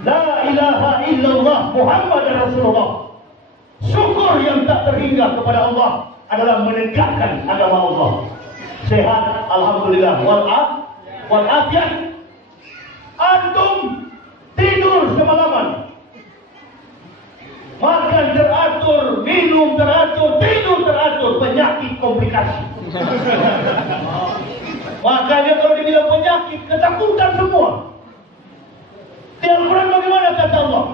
La ilaha illallah Muhammad Rasulullah. Syukur yang tak terhingga kepada Allah adalah menegakkan agama Allah. Sehat, alhamdulillah. Wal afiat. Antum tidur semalaman, makan teratur, minum teratur, tidur teratur, penyakit komplikasi. Makanya kalau dibilang penyakit, ketakutan semua. Di Al-Quran bagaimana kata Allah?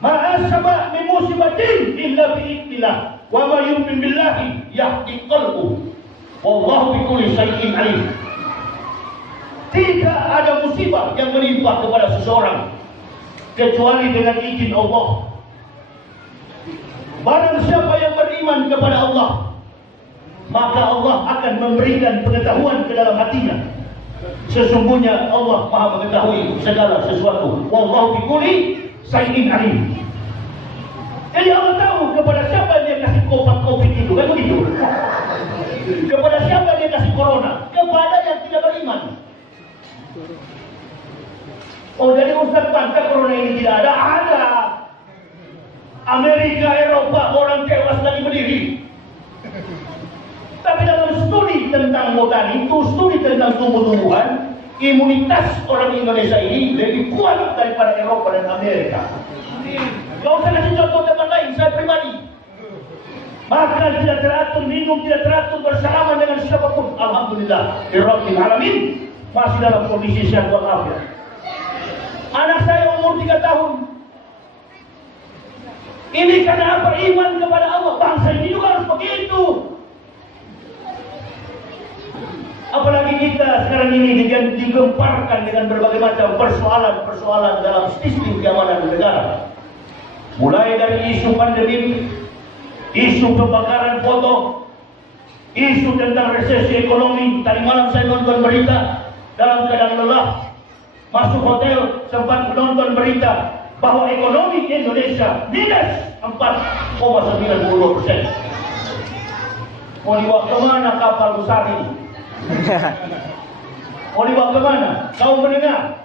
Ma'asabah min musibatin illa bi'idnillah wa ma yu'min billahi yahdi qalbuh wallahu bikulli syai'in alim. Tidak ada musibah yang menimpa kepada seseorang kecuali dengan izin Allah. Barang siapa yang beriman kepada Allah, maka Allah akan memberikan pengetahuan ke dalam hatinya. Sesungguhnya Allah Maha mengetahui segala sesuatu. Wallahu bikulli syai'in alim. Jadi Allah tahu kepada siapa dia kasih COVID itu, kan begitu? Kepada siapa dia kasih corona? Kepada yang tidak beriman. Oh, jadi Ustaz bantah corona ini tidak ada? Ada. Amerika, Eropa, orang tewas lagi berdiri. Tapi dalam studi tentang botani itu, studi tentang tumbuh-tumbuhan, imunitas orang Indonesia ini lebih kuat daripada Eropa dan Amerika. Kau usah kasih contoh tempat lain, saya pribadi. Makan tidak teratur, minum tidak teratur, bersalaman dengan siapapun. Alhamdulillah, Rabbil Alamin, masih dalam kondisi sehat walafiat. Anak saya umur 3 tahun. Ini karena apa? Iman kepada Allah. Bangsa ini juga harus begitu. Apalagi kita sekarang ini digemparkan dengan berbagai macam persoalan-persoalan dalam sistem keamanan negara. Mulai dari isu pandemi, isu pembakaran foto, isu tentang resesi ekonomi. Tadi malam saya nonton berita dalam keadaan lelah, masuk hotel sempat menonton berita bahwa ekonomi Indonesia minus 4,92%. Mau dibawa kemana kapal besar ini? Mau dibawa kemana? Kaum menengah,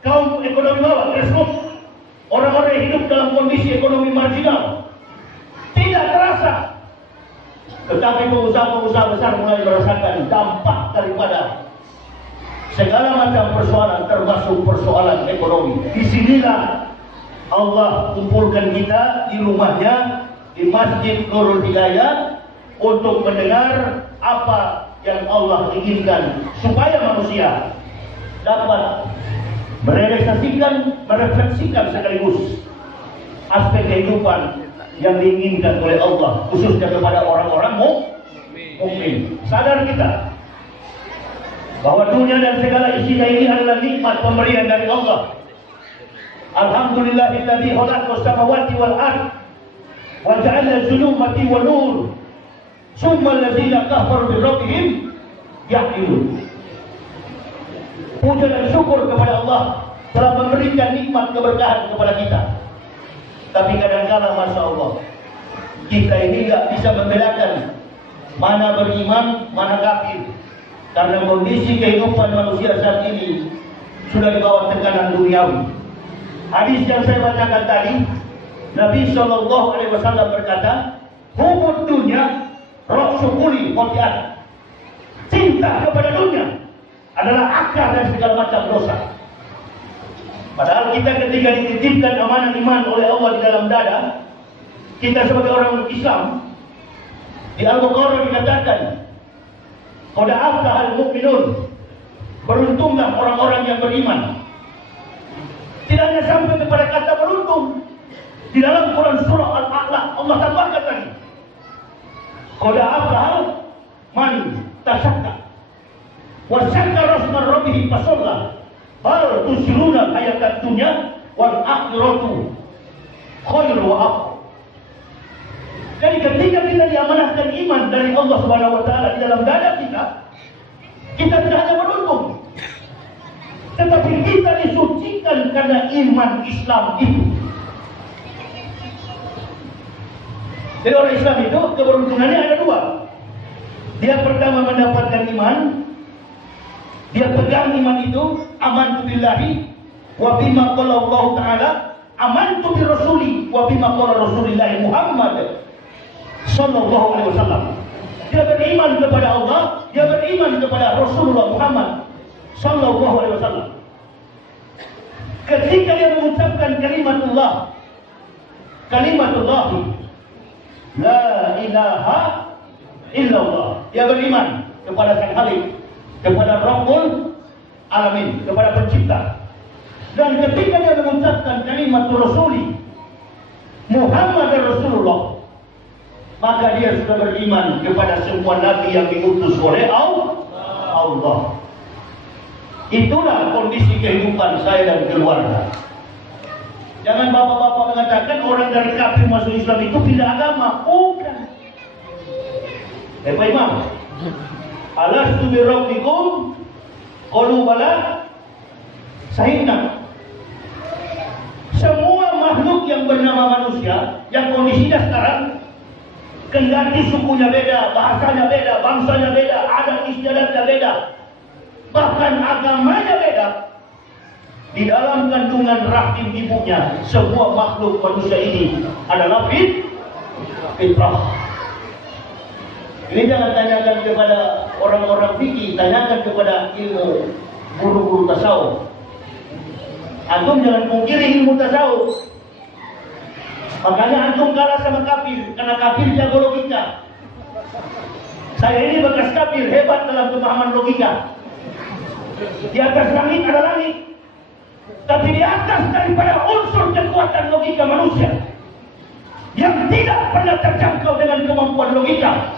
kaum ekonomi bawah, grassroots, orang-orang yang hidup dalam kondisi ekonomi marginal, tidak terasa. Tetapi pengusaha-pengusaha besar mulai merasakan dampak daripada segala macam persoalan, termasuk persoalan ekonomi. Disinilah Allah kumpulkan kita di rumahnya, di Masjid Nurul Hidayah, untuk mendengar apa yang Allah inginkan supaya manusia dapat merefleksikan sekaligus aspek kehidupan yang diinginkan oleh Allah, khususnya kepada orang-orang mukmin. Sadar kita bahwa dunia dan segala isinya ini adalah nikmat pemberian dari Allah. Alhamdulillahilladzi khalaqa as-samawati wal ardh wa ja'ala az-zulumati wan nur summa alladziina kafaru bi rabbihim ya'dilun. Puja dan syukur kepada Allah telah memberikan nikmat keberkahan kepada kita. Tapi kadang-kadang Masya Allah, kita ini tidak bisa membedakan mana beriman, mana kafir. Karena kondisi kehidupan manusia saat ini sudah di bawah tekanan duniawi. Hadis yang saya bacakan tadi, Nabi SAW berkata, "Hubud dunya rasululli khotiat." Cinta kepada dunia adalah akar dan segala macam dosa. Padahal kita ketika dititipkan amanah iman oleh Allah di dalam dada, kita sebagai orang Islam, di Al-Baqarah dikatakan, "Qad aflahal mu'minun." Beruntunglah orang-orang yang beriman. Tidak hanya sampai kepada kata beruntung. Di dalam Quran surah Al-A'la Allah tambahkan lagi, "Qad aflahal man tasyakka wa syakara rasma rabbih fasalla bal tusiruna hayatad dunya wal akhiratu khairu wa abqa." Jadi ketika kita diamanahkan iman dari Allah Subhanahu wa taala di dalam dada kita, kita tidak hanya beruntung, tetapi kita disucikan karena iman Islam itu. Jadi orang Islam itu keberuntungannya ada dua. Dia pertama mendapatkan iman, dia pegang iman itu, amantu billahi, wa bima qala Allah Ta'ala amantu bi rasuli wa bima qala Rasulullah Muhammad sallallahu alaihi wasallam. Dia beriman kepada Allah, dia beriman kepada Rasulullah Muhammad sallallahu alaihi wasallam. Ketika dia mengucapkan kalimatullah la ilaha illallah, dia beriman kepada Sang Khalik, kepada Rabbul Alamin, kepada pencipta. Dan ketika dia mengucapkan kalimat Rasuli Muhammad Rasulullah, maka dia sudah beriman kepada semua nabi yang diutus oleh Allah. Itulah kondisi kehidupan saya dan keluarga. Jangan bapak-bapak mengatakan orang dari kafir masuk Islam itu pindah agama. Bukan. Pak Imam, alastu bi rabbikum qalu bala sahidna. Semua makhluk yang bernama manusia yang kondisinya sekarang, kendati sukunya beda, bahasanya beda, bangsanya beda, adat istiadatnya beda, bahkan agamanya beda, di dalam kandungan rahim ibunya semua makhluk manusia ini adalah fitrah. Ini jangan tanyakan kepada orang-orang fikih, tanyakan kepada ilmu guru-guru tasawuf. Antum jangan mungkiri ilmu tasawuf. Makanya antum kalah sama kafir, karena kafir jago logika. Saya ini bekas kafir, hebat dalam pemahaman logika. Di atas langit ada langit, tapi di atas daripada unsur kekuatan logika manusia yang tidak pernah terjangkau dengan kemampuan logika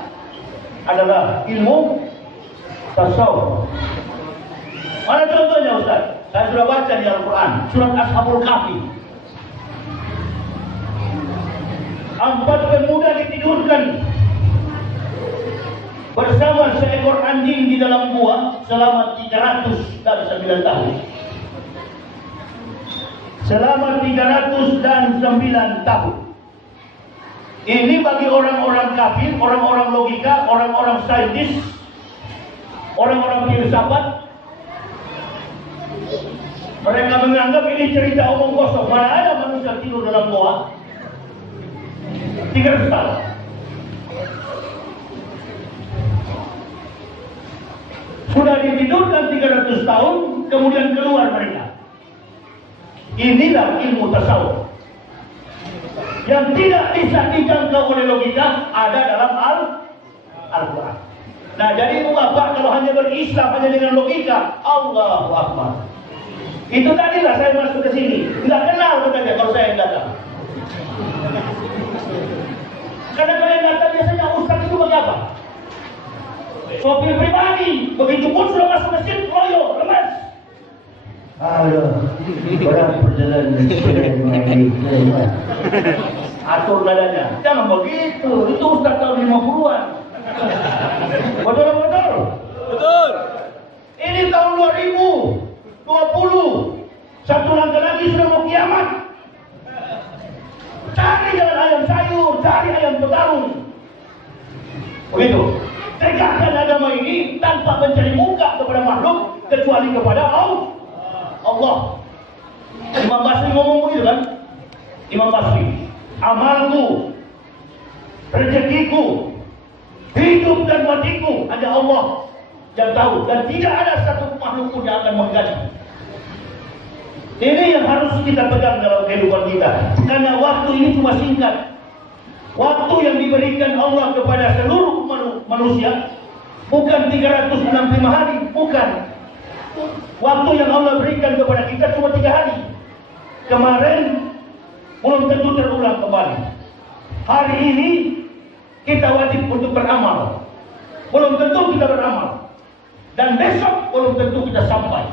adalah ilmu tasawuf. Mana contohnya Ustaz? Saya sudah baca di Al-Quran, surat Ashabul Kahfi. 4 pemuda ditidurkan bersama seekor anjing di dalam gua selama 309 tahun. Selama 309 tahun. Ini bagi orang-orang kafir, orang-orang logika, orang-orang saintis, orang-orang filsafat. Mereka menganggap ini cerita omong kosong. Mana ada manusia tidur dalam goa 300 tahun. Sudah ditidurkan 300 tahun, kemudian keluar mereka. Inilah ilmu tasawuf yang tidak bisa dijangkau oleh logika, ada dalam Al-Quran. Nah, jadi Bapak kalau hanya berislam hanya dengan logika, Allahu Akbar. Itu tadilah saya masuk ke sini, nggak kenal katanya kalau saya yang datang. Karena kalian datang biasanya ustaz itu bagi apa? Sopir pribadi, begitu pun sudah masuk masjid, loyo, lemas. Aduh, orang perjalanan atur nadanya. Jangan begitu, itu ustaz tahun 50-an. Betul? Betul. Ini tahun 2020. Satu langkah lagi sudah mau kiamat. Cari jalan ayam sayur, cari ayam petarung. Begitu. Tegakkan agama ini tanpa mencari muka kepada makhluk kecuali kepada Allah. Imam Basri ngomong begitu kan? Imam Basri, amalku, rezekiku, hidup dan matiku hanya Allah yang tahu, dan tidak ada satu makhluk pun yang akan mengganti. Ini yang harus kita pegang dalam kehidupan kita, karena waktu ini cuma singkat. Waktu yang diberikan Allah kepada seluruh manusia bukan 365 hari, bukan. Waktu yang Allah berikan kepada kita cuma 3 hari. Kemarin belum tentu terulang kembali. Hari ini kita wajib untuk beramal, belum tentu kita beramal. Dan besok belum tentu kita sampai.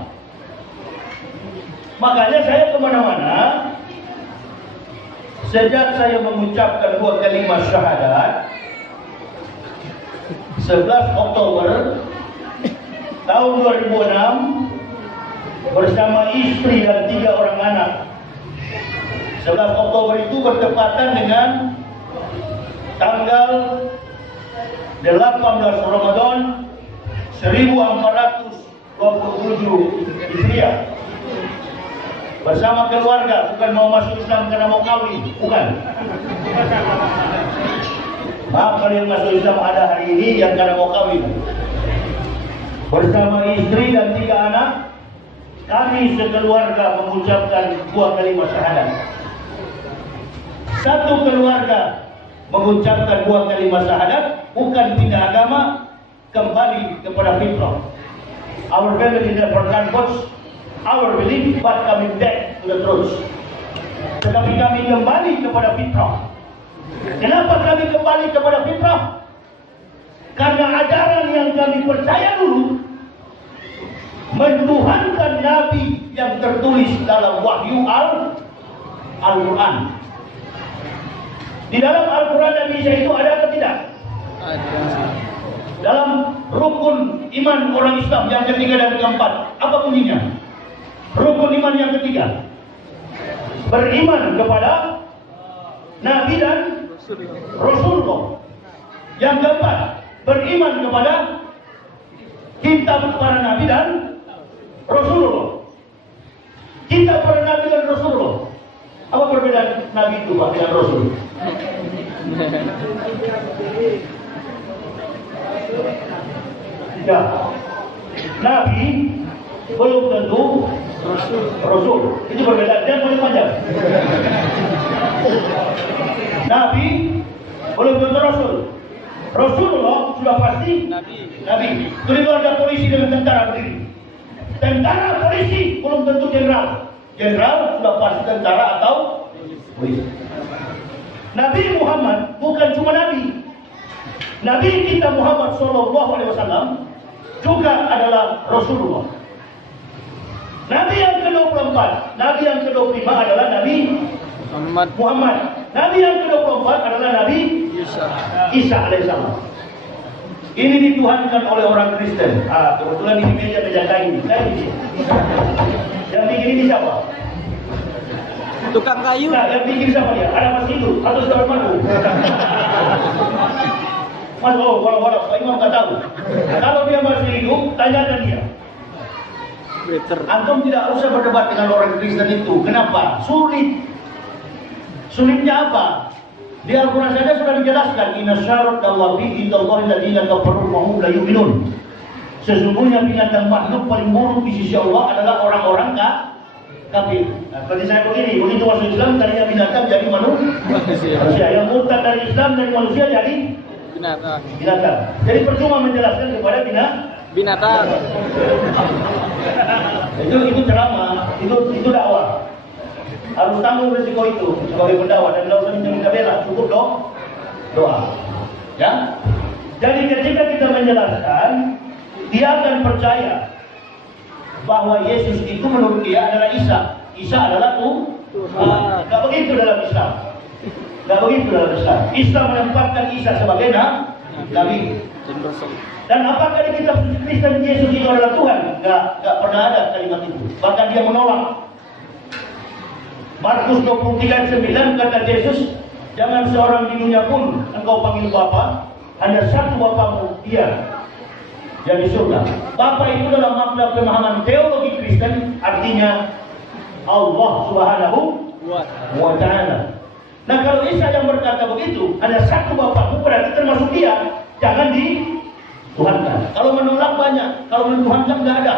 Makanya saya kemana-mana, sejak saya mengucapkan 2 kalimat syahadat 11 Oktober tahun 2006 bersama istri dan 3 orang anak. 11 Oktober itu bertepatan dengan tanggal 18 Ramadan 1427 Hijriah. bersama keluarga, bukan mau masuk Islam karena mau kawin, bukan. Maaf kalau yang masuk Islam ada hari ini yang karena mau kawin. Bersama istri dan 3 anak, kami sekeluarga mengucapkan 2 kalimat syahadat. Satu keluarga mengucapkan 2 kalimat syahadat, bukan pindah agama, kembali kepada fitrah. Our family never converts our belief, but coming back to the truth. Tetapi kami kembali kepada fitrah. Kenapa kami kembali kepada fitrah? Karena ajaran yang kami percaya dulu menuhankan Nabi yang tertulis dalam wahyu Al-Quran. Di dalam Al-Quran Nabi Isa itu ada atau tidak? Ada. Dalam rukun iman orang Islam yang ketiga dan keempat, apa bunyinya? Rukun iman yang ketiga, beriman kepada Nabi dan Rasulullah. Yang keempat, beriman kepada kitab para Nabi dan Rasulullah. Kitab para Nabi dan Rasulullah. Apa perbedaan Nabi itu Pak dengan Rasul? Ya, Nabi belum tentu Rasul. Itu perbedaan. Jangan boleh panjang. Nabi belum tentu Rasul. Rasulullah sudah pasti Nabi. Keluarga polisi dengan tentara berdiri. Tentara polisi belum tentu jenderal. Jenderal sudah pasti tentara atau polisi. Nabi Muhammad bukan cuma Nabi. Nabi kita Muhammad SAW juga adalah Rasulullah. Nabi yang ke-24, Nabi yang ke-25 adalah Nabi Muhammad. Nabi yang ke-24 adalah Nabi Isa alaihissalam. Ini dituhankan oleh orang Kristen. Kebetulan ini meja kain. Yang bikin ini siapa? Tukang kayu. Nah, yang bikin siapa dia? Ada Mas itu atau saudara Manu? Mas, walau, Pak Imam nggak tahu. Kalau dia masih hidup, tanyakan dia. Antum tidak usah berdebat dengan orang Kristen itu. Kenapa? Sulit. Sulitnya apa? Di Al-Quran saja sudah dijelaskan, inna syarat dawabi indallahi alladziina kafaru wa hum la yu'minun. Sesungguhnya binatang makhluk paling buruk di sisi Allah adalah orang-orang kafir. Nah, seperti saya begini, begitu masuk Islam tadinya binatang jadi manusia. Yang murtad dari Islam dari manusia jadi binatang. Jadi percuma menjelaskan kepada binatang. Itu ceramah, itu dakwah. Harus tanggung resiko itu sebagai pendakwah dan tidak usah minta bela, cukup doa. Ya. Jadi ketika kita menjelaskan, dia akan percaya bahwa Yesus itu menurut dia adalah Isa. Isa adalah Tuhan. Tidak begitu dalam Islam. Tidak begitu dalam Islam. Islam menempatkan Isa sebagai Nabi. Dan apakah di kitab suci Kristen Yesus itu adalah Tuhan? Tidak pernah ada kalimat itu. Bahkan dia menolak. Markus 23:9 kata Yesus, jangan seorang di dunia pun engkau panggil Bapa, hanya satu Bapamu, Dia yang di surga. Bapa itu dalam makna pemahaman teologi Kristen artinya Allah Subhanahu wa Ta'ala. Nah, kalau Isa yang berkata begitu, ada satu Bapamu, berarti termasuk Dia, jangan dituhankan. Kalau menolak banyak, kalau mentuhankan tidak ada.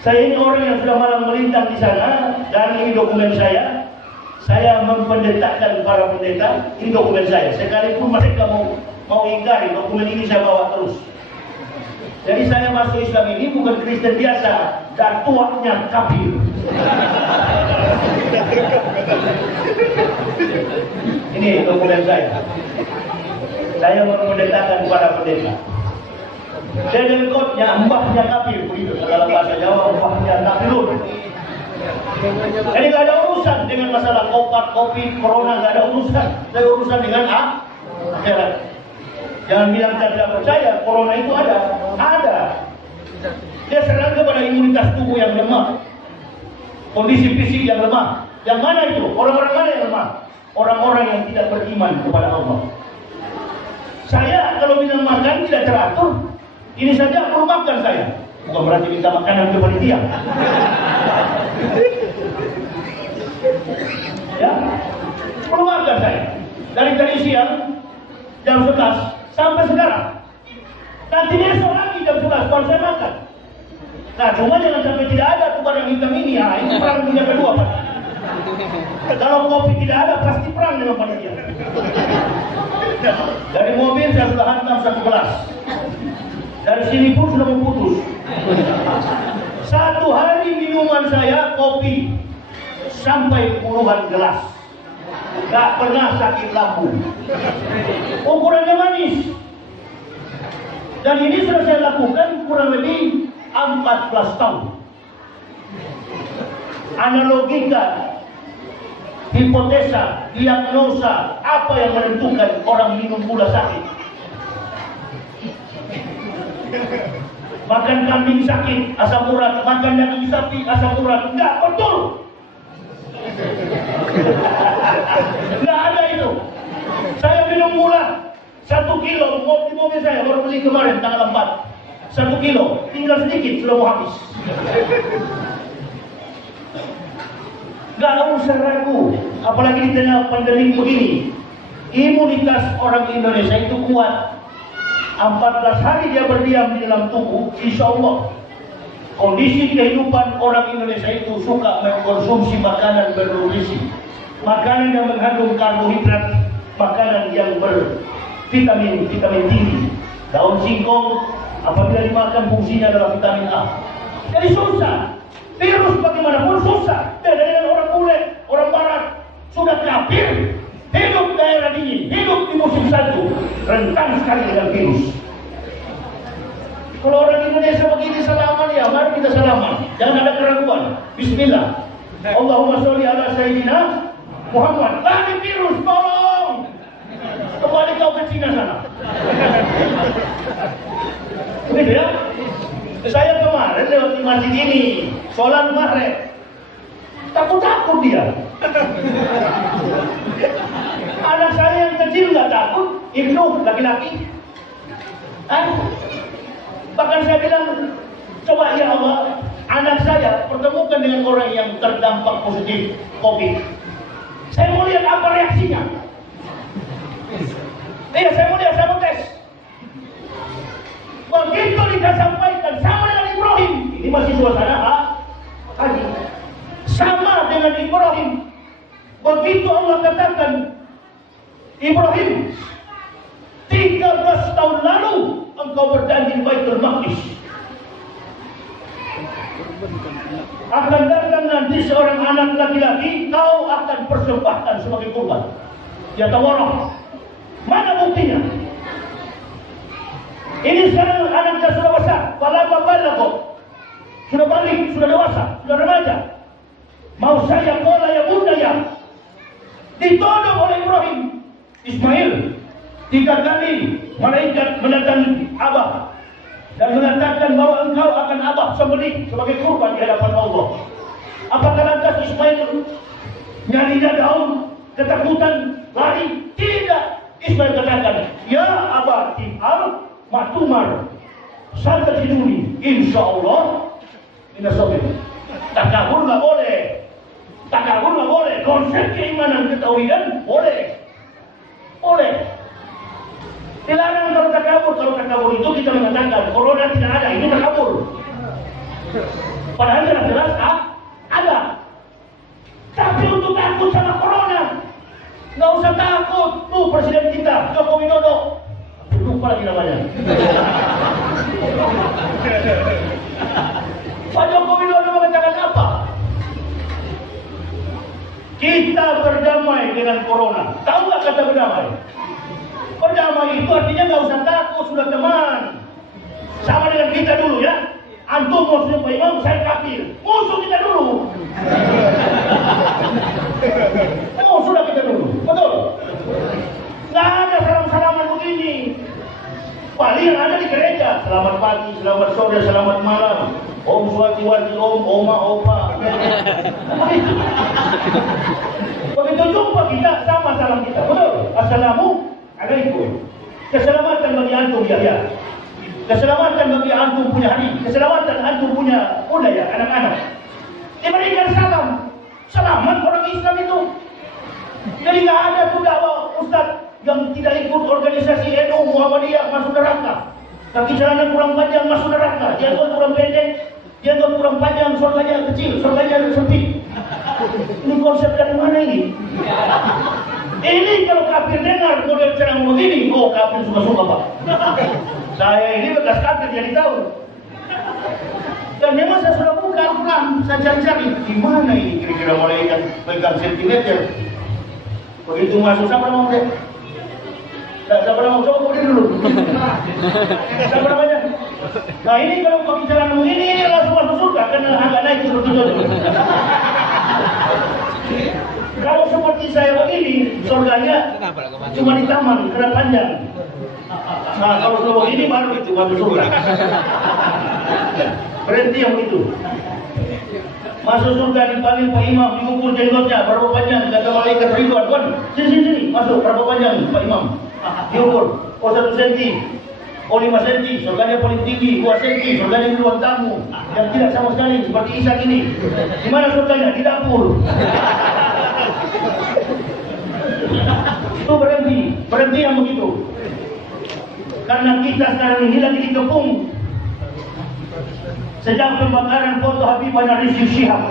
Saya ini orang yang sudah malam melintang di sana, dan ini dokumen saya. Saya mempendetakan para pendeta, ini dokumen saya. Sekalipun mereka mau ingkari, dokumen ini saya bawa terus. Jadi saya masuk Islam ini bukan Kristen biasa, dan tuanya kafir. Ini dokumen saya. Saya mempendetakan para pendeta. Dan kodnya mbahnya kafir, begitu dalam bahasa Jawa, mbahnya kafirun. Jadi nggak ada urusan dengan masalah COVID, corona, nggak ada urusan. Saya urusan dengan akhirat. Jangan bilang tidak percaya, corona itu ada. Dia serang kepada imunitas tubuh yang lemah, kondisi fisik yang lemah. Yang mana itu? Orang-orang mana yang lemah? Orang-orang yang tidak beriman kepada Allah. Saya kalau minum makan tidak teratur. Ini saja aku makan saya. Bukan berarti minta makanan kepada dia. Ya, keluarga saya dari tadi siang jam 11 sampai sekarang. Nanti besok lagi jam 11 baru saya makan. Nah, cuma jangan sampai tidak ada tuh barang hitam ini. Ya, ini perang dunia kedua, Pak. Kalau kopi tidak ada, pasti perang dengan panitia. Dari mobil saya sudah hantam 1 gelas. Dari sini pun sudah memutus. Satu hari minuman saya kopi sampai puluhan gelas. Gak pernah sakit lambung. Ukurannya manis. Dan ini sudah saya lakukan kurang lebih 14 tahun. Analogika, hipotesa, diagnosa, apa yang menentukan orang minum gula sakit? Makan kambing sakit, asam urat. Makan daging sapi, asam urat. Enggak, betul. Enggak ada itu. Saya minum gula 1 kilo, mobil saya baru beli kemarin tanggal 4. 1 kilo, tinggal sedikit sudah mau habis. Gak usah ragu, apalagi di tengah pandemi begini. Imunitas orang Indonesia itu kuat. 14 hari dia berdiam di dalam tubuh, insya Allah. Kondisi kehidupan orang Indonesia itu suka mengkonsumsi makanan bernutrisi, makanan yang mengandung karbohidrat, makanan yang bervitamin tinggi. Daun singkong apabila dimakan fungsinya adalah vitamin A. Jadi susah. Virus bagaimanapun susah. Beda dengan orang bule, orang barat sudah kafir. Hidup daerah dingin, hidup di musim salju, rentan sekali dengan virus. Kalau orang Indonesia begini salaman, ya mari kita salaman. Jangan ada keraguan. Bismillah. Allahumma sholli ala sayyidina Muhammad. Lagi virus, tolong. Kembali kau ke Cina sana. Begitu ya. Saya kemarin lewat di masjid ini, sholat maghrib. Takut dia. Anak saya yang kecil nggak takut, Ibnu laki-laki. Bahkan saya bilang, coba ya Allah, anak saya pertemukan dengan orang yang terdampak positif COVID. Saya mau lihat apa reaksinya. Iya, saya mau lihat, saya mau tes. Begitu kita sampaikan sama dengan Ibrahim, ini masih suasana haji. Sama dengan Ibrahim. Begitu Allah katakan, Ibrahim, 13 tahun lalu engkau berjanji Baitul Maqdis. Akan datang nanti seorang anak laki-laki, kau akan persembahkan sebagai kurban. Ya tawarah. Mana buktinya? Ini sekarang anaknya sudah besar, sudah balik, sudah dewasa, sudah remaja. Mau saya bola ya bunda ya. Ditodong oleh Ibrahim. Ismail 3 kali malaikat mendatangi Abah dan mengatakan bahwa engkau akan Abah sembelih sebagai kurban di hadapan Allah. Apakah lantas Ismail nyari daun, ketakutan, lari? Tidak. Ismail katakan, ya Abah Tim'al Matumar Sangat hiduni, insya Allah Ina sobir. Takabur nggak boleh. Takabur nggak boleh. Konsep keimanan ketauhidan boleh. Boleh. Dilarang kalau takabur. Kalau takabur itu kita mengatakan corona tidak ada, itu takabur. Padahal jelas-jelas ada. Tapi untuk takut sama corona, nggak usah takut. Tuh presiden kita Joko Widodo, lupa lagi namanya. Pak Joko Widodo mengatakan apa? Kita berdamai dengan corona. Tahu nggak kata berdamai? Berdamai itu artinya nggak usah takut, sudah teman. Sama dengan kita dulu ya. Antum muslim Pak Imam, saya kafir. Musuh kita dulu. Sudah kita dulu. Betul? Nggak ada salam-salaman begini. Paling yang ada di gereja, selamat pagi, selamat sore, selamat malam, Om Swati-wati, Om, Oma, Opa. Begitu jumpa kita, sama salam kita. Betul? Assalamualaikum. Keselamatan bagi antum ya. Keselamatan bagi antum punya hari. Keselamatan antum punya budaya, anak-anak. diberikan salam. Selamat orang Islam itu. Jadi nggak ada tuh dakwah Ustaz yang tidak ikut organisasi NU Muhammadiyah masuk neraka. Kaki celana kurang panjang masuk neraka. Jenggot kurang pendek, jenggot kurang panjang, surganya kecil, surganya sempit. Ini konsep dari mana ini? Ini kalau kafir dengar model ceramah begini, oh kafir suka-suka Pak. Saya ini bekas kafir jadi tahu. Dan memang saya sudah buka Al-Quran, saya cari-cari gimana ini kira-kira malaikat pegang sentimeter. Begitu masuk siapa nama dia? Siapa nama? Coba kemudian dulu. Siapa namanya? Nah ini kalau pakai jalan begini ini langsung masuk surga karena agak naik turun-turun. Kalau seperti saya begini, surganya cuma di taman karena panjang. Nah kalau seperti ini baru itu masuk surga. Berhenti yang itu. Masuk surga dipanggil Pak Imam, diukur jenggotnya berapa panjang, kata malaikat Ridwan, Wan, sini, masuk berapa panjang Pak Imam? Diukur, oh 1 cm, oh 5 cm, surganya paling tinggi, 2 cm, surganya di ruang tamu, yang tidak sama sekali seperti Isa ini. Di mana surganya? Di dapur. Itu berhenti yang begitu. Karena kita sekarang ini lagi dikepung. Sejak pembakaran foto Habibana Rizik Syihab.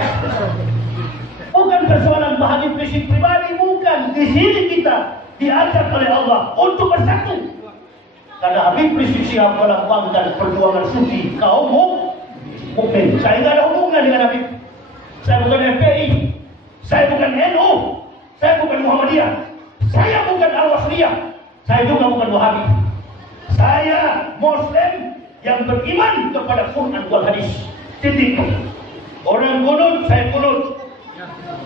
Bukan persoalan Pak Habib Rizik pribadi, bukan. Di sini kita diajak oleh Allah untuk bersatu. Karena Habib Rizik Syihab melambangkan perjuangan sufi kaum mukmin. Saya tidak ada hubungan dengan Habib. Saya bukan FPI, saya bukan NU, saya bukan Muhammadiyah, saya bukan Al-Wasliyah, saya juga bukan Wahabi. Saya Muslim yang beriman kepada Quran wal hadis. Titik. Orang kunut, saya kunut.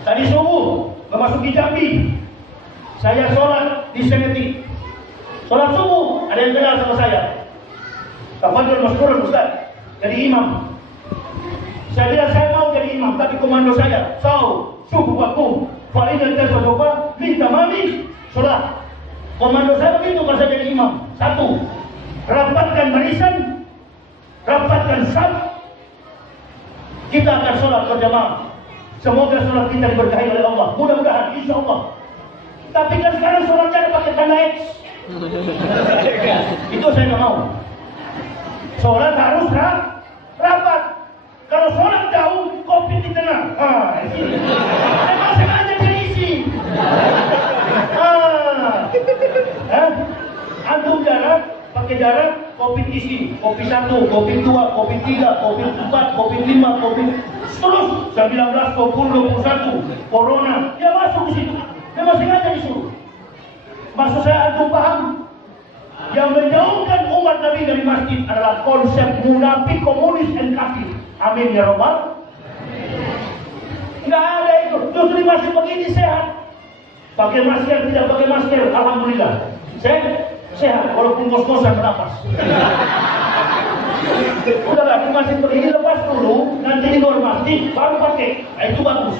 Tadi subuh memasuki Jambi, saya sholat di Seneti. Sholat subuh, ada yang kenal sama saya. Tafadhol maskurun Ustaz, jadi imam. Saya bilang saya mau jadi imam, tapi komando saya, subuh waktu, fa'idal tasofa, minta mami, sholat. Komando saya begitu kalau saya jadi imam. 1, rapatkan barisan, rapatkan saf, kita akan sholat berjamaah. Semoga sholat kita diberkahi oleh Allah. Mudah-mudahan, insya Allah. Tapi kan sekarang sholatnya ada pakai tanda X. Itu saya nggak mau. Sholat harus rapat. Kalau sholat jauh, kopi di tengah. Memang sengaja diisi. Antum jarak, pakai jarak, kopi isi, kopi 1, kopi 2, kopi 3, kopi 4, kopi 5, kopi terus 19, 20, 21, corona, ya masuk ke situ. Memang sengaja disuruh. Maksud saya antum paham? Yang menjauhkan umat Nabi dari masjid adalah konsep munafik, komunis, dan kafir. Amin ya Rabbal. Nggak ada itu. Justru di masjid begini sehat. Pakai masker, tidak pakai masker, alhamdulillah. Sehat, walaupun kos-kosan bernapas. Udahlah, di masjid begini lepas dulu, nanti di luar masjid baru pakai. Nah, itu bagus.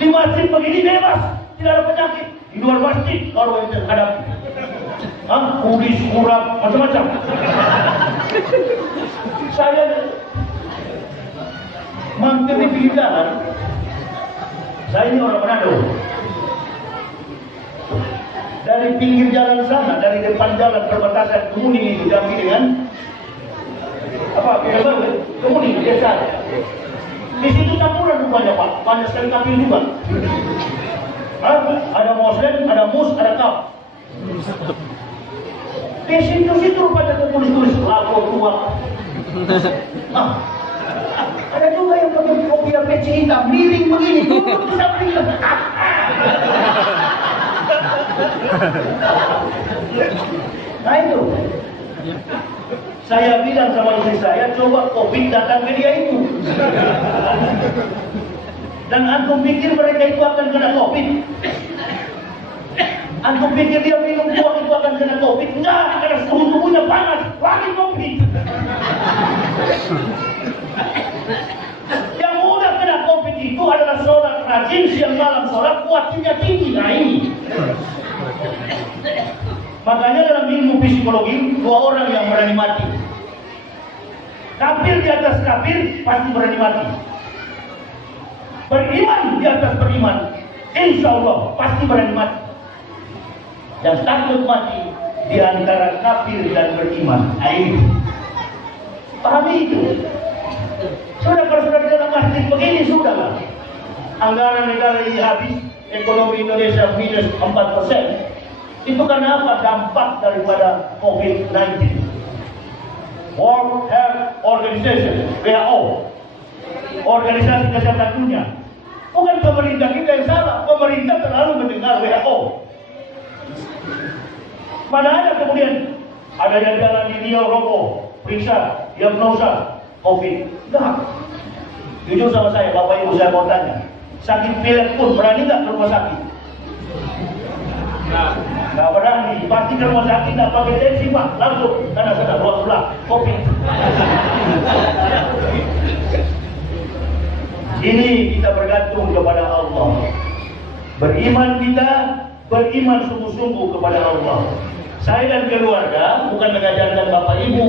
Di masjid begini bebas, tidak ada penyakit. Di luar masjid baru yang terhadapi. Kudis, kurap, macam-macam. Saya mampir di pinggir jalan. Saya ini orang Manado. Dari pinggir jalan sana, dari depan jalan perbatasan Kemuning itu Jambi dengan Kemuning desa. Di situ campuran rupanya Pak, banyak sekali kafir juga. Ada Muslim, ada Mus, ada Kaf. Di situ rupanya tulis-tulis lapor tua. Ada juga yang pakai kopi PC hitam, miring begini, bisa miring. Nah itu, saya bilang sama istri saya, coba COVID datang ke dia itu. Dan antum pikir mereka itu akan kena COVID? Antum pikir dia minum buah itu akan kena COVID? Enggak, karena suhu tubuhnya panas, lagi COVID. Yang mudah kena COVID itu adalah sholat rajin, siang malam sholat, kuatnya tinggi. Nah ini. Makanya dalam ilmu psikologi, 2 orang yang berani mati. Kafir di atas kafir pasti berani mati. beriman di atas beriman, insya Allah pasti berani mati. Yang takut mati di antara kafir dan beriman. Ayo, pahami itu. Sudah kalau sudah di dalam masjid begini sudahlah. Anggaran negara ini habis, ekonomi Indonesia minus 4%. Itu karena apa? Dampak daripada COVID-19. World Health Organization, WHO, Organisasi Kesehatan Dunia. Bukan pemerintah kita yang salah, pemerintah terlalu mendengar WHO. Mana ada kemudian ada yang jalan di Rio Robo, periksa, diagnosa COVID. Enggak. Jujur sama saya, Bapak Ibu, saya mau tanya, sakit pilek pun berani nggak ke rumah sakit? Nggak berani, pasti ke rumah sakit nggak pakai tensi Pak, langsung karena sudah ruang sebelah COVID. Ini kita bergantung kepada Allah. Beriman kita, beriman sungguh-sungguh kepada Allah. Saya dan keluarga bukan mengajarkan Bapak Ibu,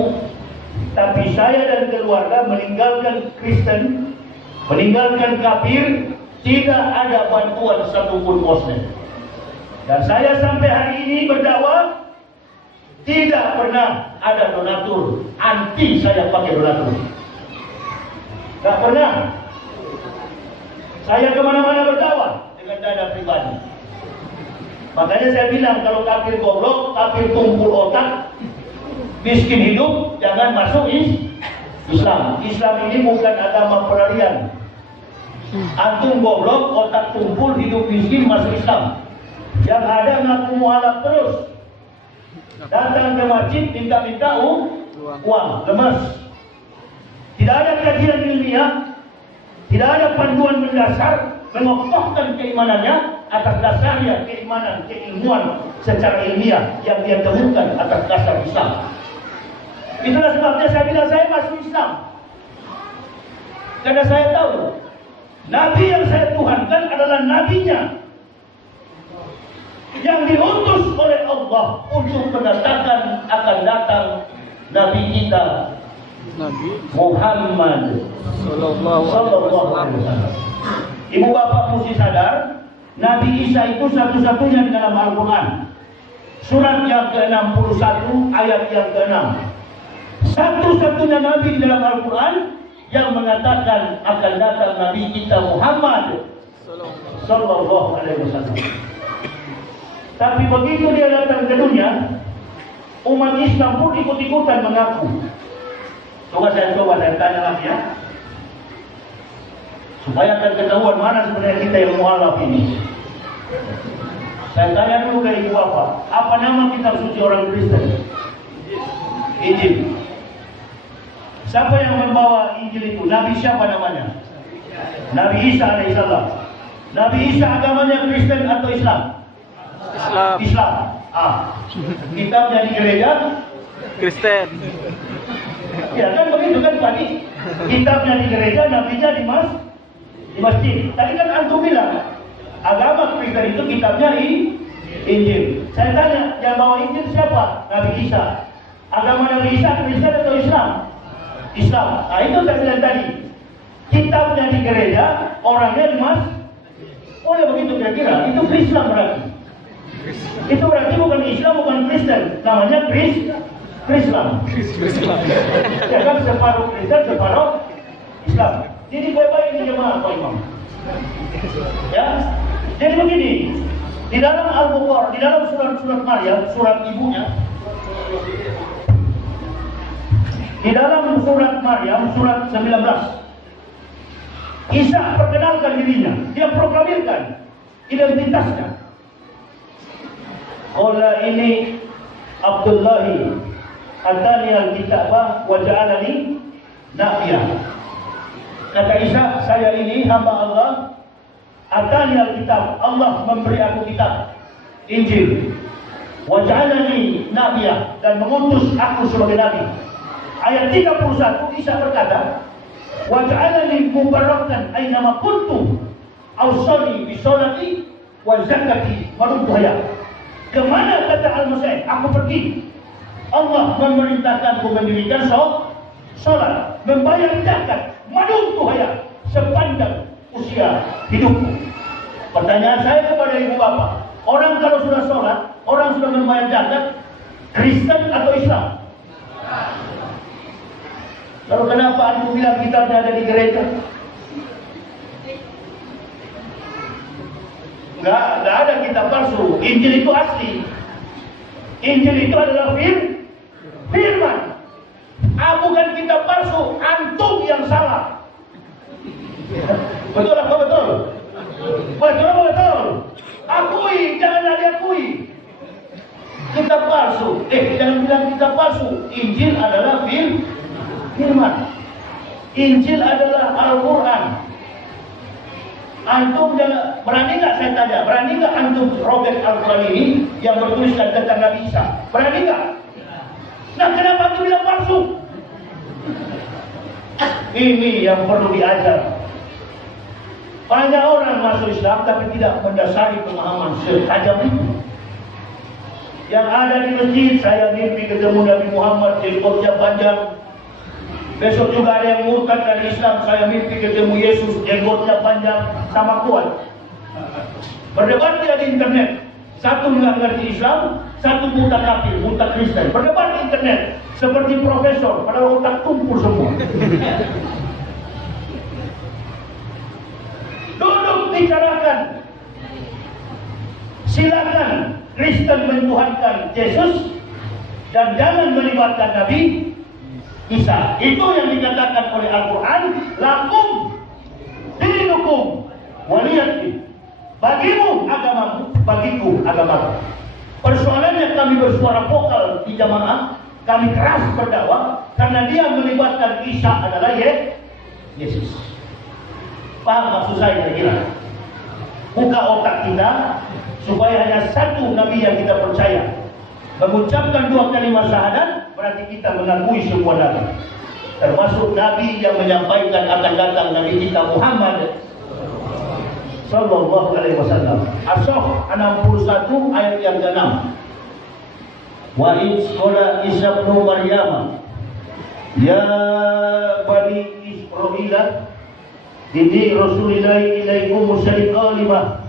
tapi saya dan keluarga meninggalkan Kristen, meninggalkan kafir, tidak ada bantuan satupun Muslim. Dan saya sampai hari ini berdakwah, tidak pernah ada donatur, anti saya pakai donatur. Tidak pernah. Saya kemana-mana berdakwah dengan dana pribadi. Makanya saya bilang kalau kafir goblok, kafir tumpul otak, miskin hidup, jangan masuk Islam. Islam ini bukan agama pelarian. Antum goblok, otak tumpul, hidup miskin, masuk Islam. Yang ada ngaku mualaf terus. Datang ke masjid minta-minta uang, lemas. Tidak ada kajian ilmiah, tidak ada panduan mendasar mengokohkan keimanannya atas dasarnya keimanan, keilmuan secara ilmiah yang dia temukan atas dasar Islam. Itulah sebabnya saya bilang saya masuk Islam. Karena saya tahu Nabi yang saya tuhankan adalah nabinya yang diutus oleh Allah untuk mendatangkan akan datang Nabi kita Muhammad Sallallahu Alaihi Wasallam. Ibu bapak mesti sadar, Nabi Isa itu satu-satunya di dalam Al-Quran. Surat yang ke-61 ayat yang ke-6. Satu-satunya Nabi di dalam Al-Quran yang mengatakan akan datang Nabi kita Muhammad Sallallahu Alaihi Wasallam. Tapi begitu dia datang ke dunia, umat Islam pun ikut-ikutan mengaku. Coba saya tanya lagi ya, supaya akan ketahuan mana sebenarnya kita yang mualaf ini. Saya tanya dulu ke ibu apa nama kitab suci orang Kristen? Injil. Siapa yang membawa Injil itu? Nabi siapa namanya? Nabi Isa alaihissalam. Nabi Isa agamanya Kristen atau Islam? Islam. Kitabnya di gereja Kristen. Ya kan begitu kan tadi. Kitabnya di gereja, nabinya di masjid. Tadi kan antum bilang agama Kristen itu kitabnya Injil. Saya tanya, yang bawa Injil siapa? Nabi Isa. Agama Nabi Isa Kristen atau Islam? Islam. Nah itu saya bilang tadi. Kitabnya di gereja, orangnya di masjid. Oh ya begitu kira-kira. Itu Islam berarti. Itu berarti bukan Islam, bukan Kristen. Namanya Islam. Ya kan separuh Kristen, separuh Islam. Jadi baik-baik ini jemaah Pak Imam. Ya. Jadi begini, di dalam Al-Baqarah, di dalam surat Maryam, surat ibunya. Di dalam surat Maryam, surat 19. Isa perkenalkan dirinya, dia proklamirkan identitasnya. Qala ini Abdullahi atani al-kitabah wa ja'alani nabiyya. Kata Isa, saya ini hamba Allah. Atani al-kitab, Allah memberi aku kitab Injil. Wa ja'alani nabiyya, dan mengutus aku sebagai nabi. Ayat 31 Isa berkata, wa ja'alani mubarakan aina ma kuntu awsani bi sholati wa zakati wa nubuwah. Kemana kata Al-Masih, aku pergi, Allah memerintahkanku mendirikan sholat, membayar zakat, madum tuhaya, sepanjang usia hidupku. Pertanyaan saya kepada ibu bapak, orang kalau sudah sholat, orang sudah membayar zakat, Kristen atau Islam? Lalu kenapa antum bilang kitabnya ada di gereja? Enggak ada kitab palsu. Injil itu asli. Injil itu adalah firman. Bukan kitab palsu. Antum yang salah. Betul apa betul? Betul apa betul? Akui, janganlah diakui. Kitab palsu. Jangan bilang kitab palsu. Injil adalah firman. Injil adalah Al-Quran. Antum jangan, berani nggak saya tanya? Berani nggak antum robek Al-Quran ini yang bertuliskan tentang Nabi Isa? Berani nggak? Nah, kenapa antum bilang palsu? Ini yang perlu diajar. Banyak orang masuk Islam tapi tidak mendasari pemahaman setajam itu. Yang ada di masjid, saya mimpi ketemu Nabi Muhammad, jenggotnya panjang. Besok juga ada yang murtad dari Islam, saya mimpi ketemu Yesus, jenggotnya panjang, sama kuat. Berdebat dia di internet. Satu nggak ngerti Islam, satu buta kafir, buta Kristen. Berdebat di internet seperti profesor, padahal otak tumpul semua. Duduk bicarakan. Silakan Kristen mentuhankan Yesus dan jangan melibatkan Nabi Isa. Itu yang dikatakan oleh Al-Quran, lakum dinukum waliyadin. Bagimu agamamu, bagiku agamaku. Persoalannya kami bersuara vokal di jamaah, kami keras berdakwah karena dia melibatkan Isa adalah Yesus. Paham maksud saya kira-kira? Buka otak kita supaya hanya satu Nabi yang kita percaya. Mengucapkan 2 kalimat syahadat berarti kita mengakui semua Nabi, termasuk Nabi yang menyampaikan akan datang Nabi kita Muhammad Sallallahu Alaihi Wasallam. As-Saff 61 ayat yang ke-6. Wa idh qala Isa ibn Maryam ya bani Israil inni rasulillahi ilaikum musyriqan lima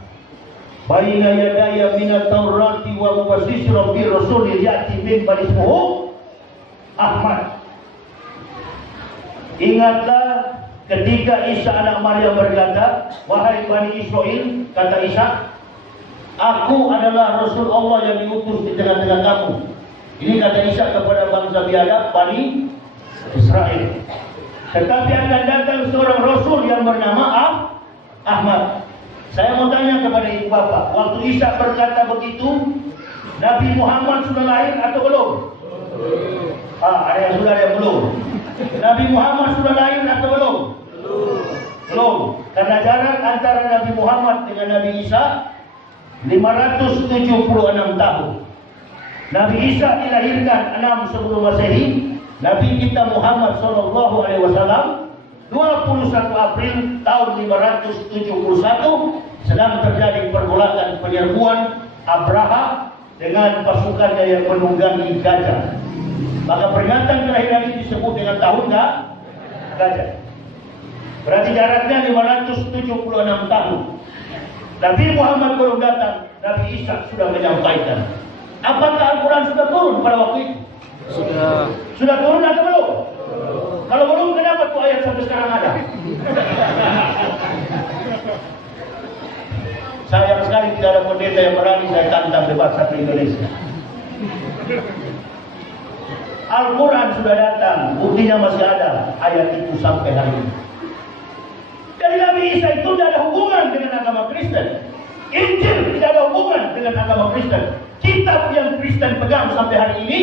baina yadaya minat Taurati wa mubasysyiran bi rasulin ya'ti min bani ismuhu Ahmad. Ingatlah ketika Isa anak Maryam berkata, wahai Bani Israel, kata Isa, aku adalah Rasul Allah yang diutus di tengah-tengah kamu. Ini kata Isa kepada bangsa biadab Bani Israel. Tetapi akan datang seorang Rasul yang bernama Ahmad. Saya mau tanya kepada ibu bapak, waktu Isa berkata begitu, Nabi Muhammad sudah lahir atau belum? Ada yang sudah, ada yang belum. Nabi Muhammad sudah lahir atau belum? Belum. Karena jarak antara Nabi Muhammad dengan Nabi Isa 576 tahun. Nabi Isa dilahirkan 6 sebelum Masehi. Nabi kita Muhammad Sallallahu Alaihi Wasallam 21 April tahun 571 sedang terjadi pergolakan penyerbuan Abraha dengan pasukannya yang menunggangi gajah. Maka peringatan kelahiran ini disebut dengan tahun gajah. Berarti jaraknya 576 tahun. Nabi Muhammad belum datang, Nabi Isa sudah menyampaikan. Apakah Al-Quran sudah turun pada waktu itu? Sudah. Sudah turun atau belum? Kalau belum, kenapa tuh ayat sampai sekarang ada? Sayang sekali tidak ada pendeta yang berani saya tantang debat satu Indonesia. Al-Quran sudah datang, buktinya masih ada ayat itu sampai hari ini. Dari Nabi Isa itu tidak ada hubungan dengan agama Kristen. Injil tidak ada hubungan dengan agama Kristen. Kitab yang Kristen pegang sampai hari ini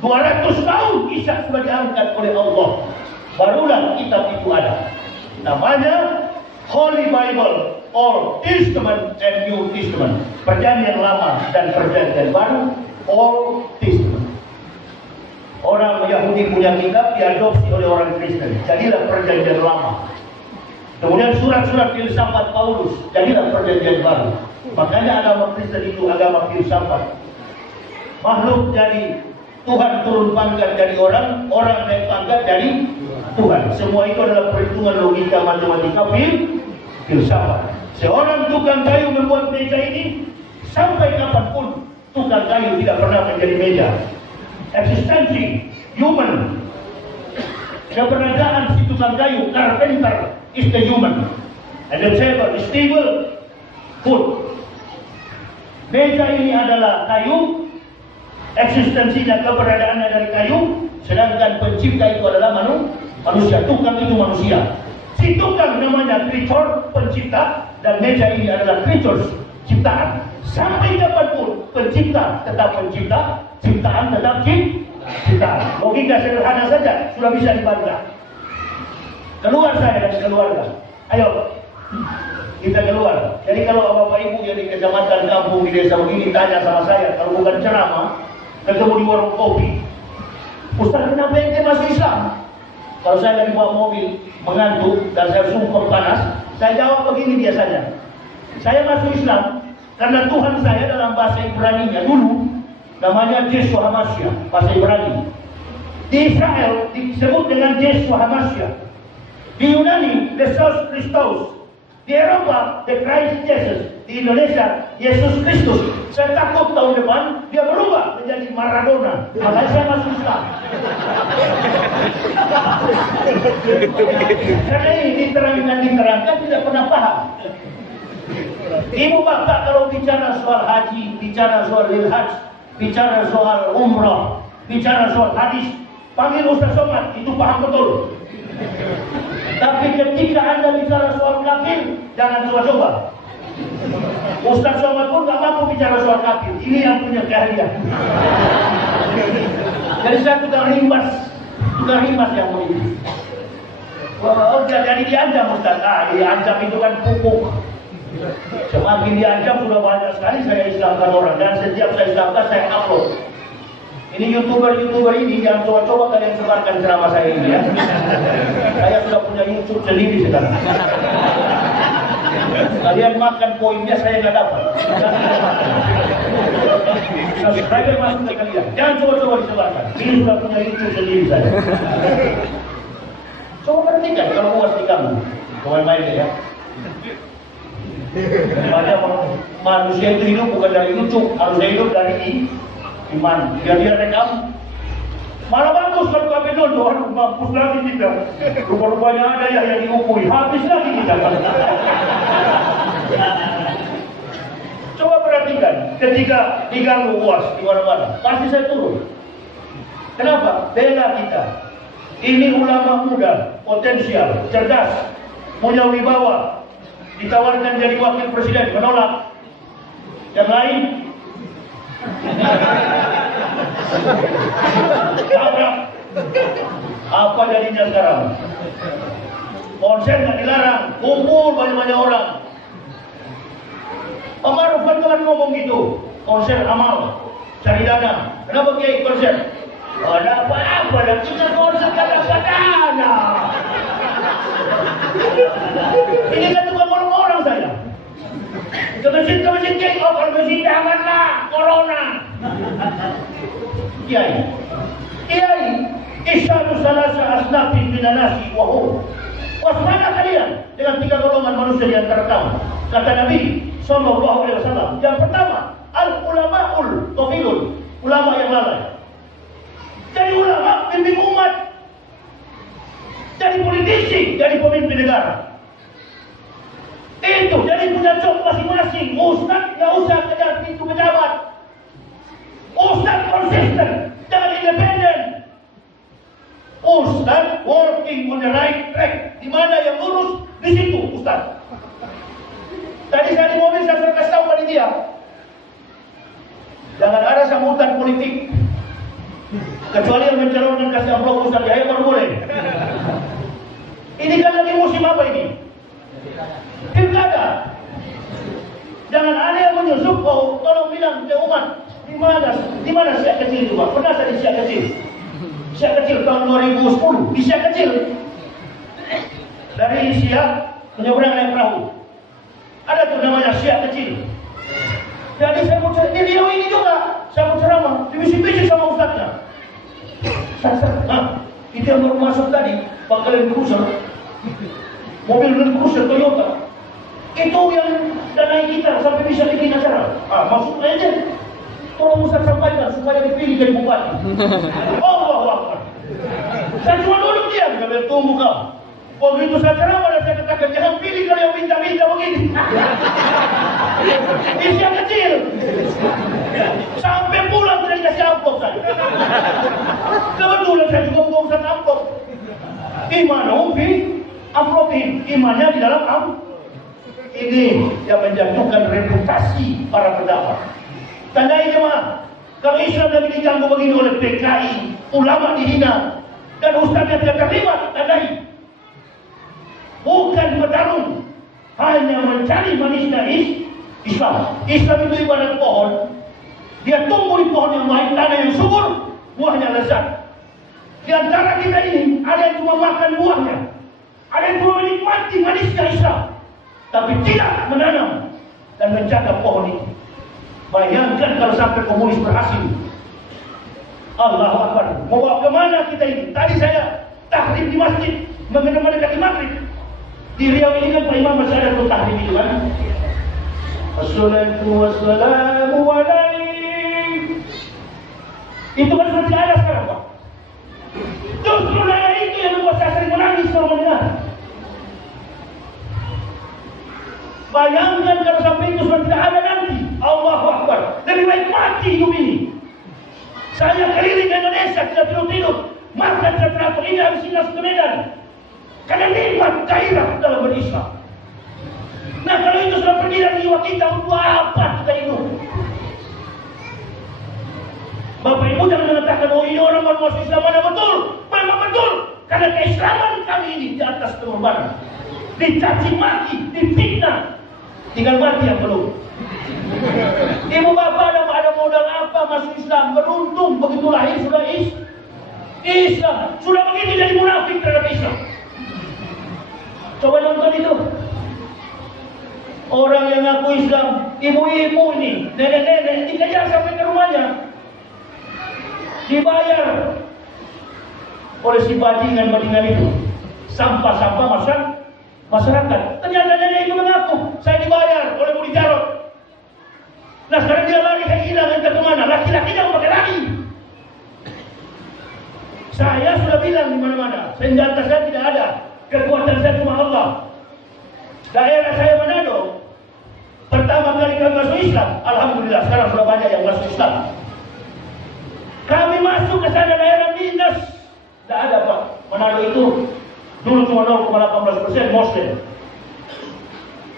200 tahun Isa sudah diangkat oleh Allah. Barulah kitab itu ada. Namanya Holy Bible, Old Testament and New Testament. Perjanjian lama dan perjanjian baru, Old Testament. Orang Yahudi punya kitab diadopsi oleh orang Kristen. Jadilah perjanjian lama. Kemudian surat-surat filsafat Paulus, jadilah perjanjian baru. Makanya agama Kristen itu agama filsafat. Makhluk jadi Tuhan turun pangkat dari orang, orang naik pangkat dari Tuhan. Semua itu adalah perhitungan logika matematika filsafat. Seorang tukang kayu membuat meja ini, sampai kapanpun tukang kayu tidak pernah menjadi meja. Eksistensi human, keberadaan si tukang kayu, carpenter is the human, and the table is stable food. Meja ini adalah kayu, eksistensinya, keberadaannya dari kayu, sedangkan pencipta itu adalah manusia. Tukang itu manusia. Si tukang namanya creature, pencipta, dan meja ini adalah creatures, ciptaan. Sampai kapanpun pencipta tetap pencipta, ciptaan tetap ciptaan. Logika sederhana saja sudah bisa dibantah. Keluar saya dari keluarga. Ayo kita keluar. Jadi kalau bapak ibu yang di kecamatan, kampung, di desa begini tanya sama saya, kalau bukan ceramah, ketemu di warung kopi, Ustaz, kenapa ente masuk Islam? Kalau saya lagi bawa mobil mengantuk dan saya sumpah panas, saya jawab begini biasanya. Saya masuk Islam karena Tuhan saya dalam bahasa Ibrani-nya dulu namanya Yeshua HaMashiach, bahasa Ibrani. Di Israel disebut dengan Yeshua HaMashiach. Di Yunani, Yesus Kristus. Di Eropa, The Christ Jesus. Di Indonesia, Yesus Kristus. Saya takut tahun depan dia berubah menjadi Maradona. Makanya saya masuk Islam. Karena ini diterangkan tidak pernah paham. Ibu bapak kalau bicara soal haji, bicara soal lilhaj, bicara soal umrah, bicara soal hadis, panggil Ustaz Somad, itu paham betul. Tapi ketika Anda bicara soal kafir, jangan coba-coba. Ustaz Somad pun gak mampu bicara soal kafir. Ini yang punya keahlian. Jadi saya tukang rimas yang mau ini. Oh, jadi diancam Ustaz. Diancam itu kan pupuk. Semakin diancam sudah banyak sekali saya Islamkan orang, dan setiap saya Islamkan saya upload. Ini youtuber ini yang coba-coba kalian sebarkan ceramah saya ini ya. Saya sudah punya YouTube sendiri sekarang. Kalian makan poinnya saya nggak dapat. Subscriber masuk ke kalian. Jangan coba-coba disebarkan. Ini sudah punya YouTube sendiri saya. Coba perhatikan kalau puas di kamu, main-main ya. Makanya manusia itu hidup bukan dari YouTube, harus hidup dari iman. Dia rekam. Malah bagus kalau kami nonton, mampus lagi kita. Rupa-rupanya ada yang diukui, habis lagi kita. Coba perhatikan, ketika diganggu UAS di mana-mana, pasti saya turun. Kenapa? Bela kita. Ini ulama muda, potensial, cerdas, punya wibawa. Ditawarkan jadi wakil presiden, menolak. Yang lain apa jadinya sekarang? Konser nggak dilarang, kumpul banyak-banyak orang. Pak Maruf kan ngomong gitu, konser amal, cari dana. Kenapa kiai konser? Ada apa-apa, dan kita konser kan dapat dana. Ini kan tukang orang saya. Ke masjid kiai, oh kalau masjid janganlah, corona. Kiai, isyadu salasa asnafin minanasi wahum. Waspada kalian dengan 3 golongan manusia yang terekam. Kata Nabi Sallallahu Alaihi Wasallam. Yang pertama, al-ulama'ul tofilun, ulama yang lalai. Jadi ulama pimpin umat, jadi politisi, jadi pemimpin negara. Itu jadi punya job masing-masing. Ustaz nggak usah kejar pintu pejabat. Ustaz konsisten, jangan independen. Ustaz working on the right track. Di mana yang lurus, di situ Ustaz. Tadi saya di mobil saya kasih tahu pada dia, jangan ada sambutan politik, kecuali yang mencalonkan kasih amplop Ustaz Yahya baru boleh. Ini kan lagi musim apa ini? Pilkada. Jangan ada yang menyusup, oh tolong bilang ke umat, di mana Siak kecil itu Pak? Pernah saya di Siak kecil? Siak kecil tahun 2010, di Siak kecil. Dari Siak menyeberang naik perahu. Ada tuh namanya Siak kecil. Jadi saya mau cari video ini juga, saya mau ceramah, dibisik-bisik sama ustaznya. Itu yang baru masuk tadi, pangkalan cruiser, mobil Land Cruiser Toyota. Itu yang danai kita sampai bisa bikin acara. Maksudnya aja, tolong Ustaz sampaikan supaya dipilih jadi bupati. Allahu Akbar. Saya cuma duduk diam, sambil tunggu kau. Begitu saya ceramah, saya katakan jangan pilih kalau yang minta-minta begini. Isi yang kecil. Sampai pulang sudah dikasih amplop saya. Kebetulan saya juga mau urusan amplop. Imanum fi amplopin. Imannya di dalam amplop. Ini yang menjatuhkan reputasi para pendakwah. Tandai jemaah, kalau Islam lagi diganggu begini oleh PKI, ulama dihina, dan ustaznya tidak terlibat, tandai. Bukan bertarung, hanya mencari manisnya Islam. Islam itu ibarat pohon. Dia tumbuh di pohon yang baik, tanah yang subur, buahnya lezat. Di antara kita ini, ada yang cuma makan buahnya, ada yang cuma menikmati manisnya Islam, tapi tidak menanam dan menjaga pohon itu. Bayangkan kalau sampai komunis berhasil. Allahu Akbar. Mau bawa kemana kita ini? Tadi saya tahrim di masjid, mengenai maghrib. Di Riau ini kan Pak Imam masih ada tahrim itu kan. Assalatu wassalamu alaik. Itu kan sudah tidak ada sekarang Pak. Justru nada itu yang membuat saya sering menangis kalau mendengar. Bayangkan kalau sampai itu sudah tidak ada nanti. Allahu Akbar. Lebih baik mati hidup ini. Saya keliling Indonesia tidak tidur-tidur. Makan teratur ini habis ini langsung ke Medan. Karena nikmat gairah dalam berislam. Nah kalau itu sudah pergi dari jiwa kita, untuk apa kita hidup? Bapak Ibu jangan mengatakan, oh ini orang baru masuk Islam, mana betul? Memang betul. Karena keislaman kami ini di atas pengorbanan. Dicaci maki, difitnah. Tinggal mati yang belum. Ibu bapak ada modal apa masuk Islam? Beruntung begitu lahir sudah Islam. Sudah begitu jadi munafik terhadap Islam. Coba nonton itu. Orang yang ngaku Islam, ibu-ibu ini, nenek-nenek, dikejar sampai ke rumahnya. Dibayar oleh si bajingan-bajingan itu. Sampah-sampah masyarakat. Ternyata nenek itu mengaku, saya dibayar oleh Budi Jarot. Nah sekarang dia lari, saya hilang, entah kemana. Laki-laki jangan pakai lari. Saya sudah bilang di mana-mana, senjata saya tidak ada. Kekuatan saya cuma Allah. Daerah saya Manado, pertama kali kami masuk Islam, alhamdulillah sekarang sudah banyak yang masuk Islam. Kami masuk ke sana daerah minus, tidak ada Pak. Manado itu dulu cuma 0,18% Muslim.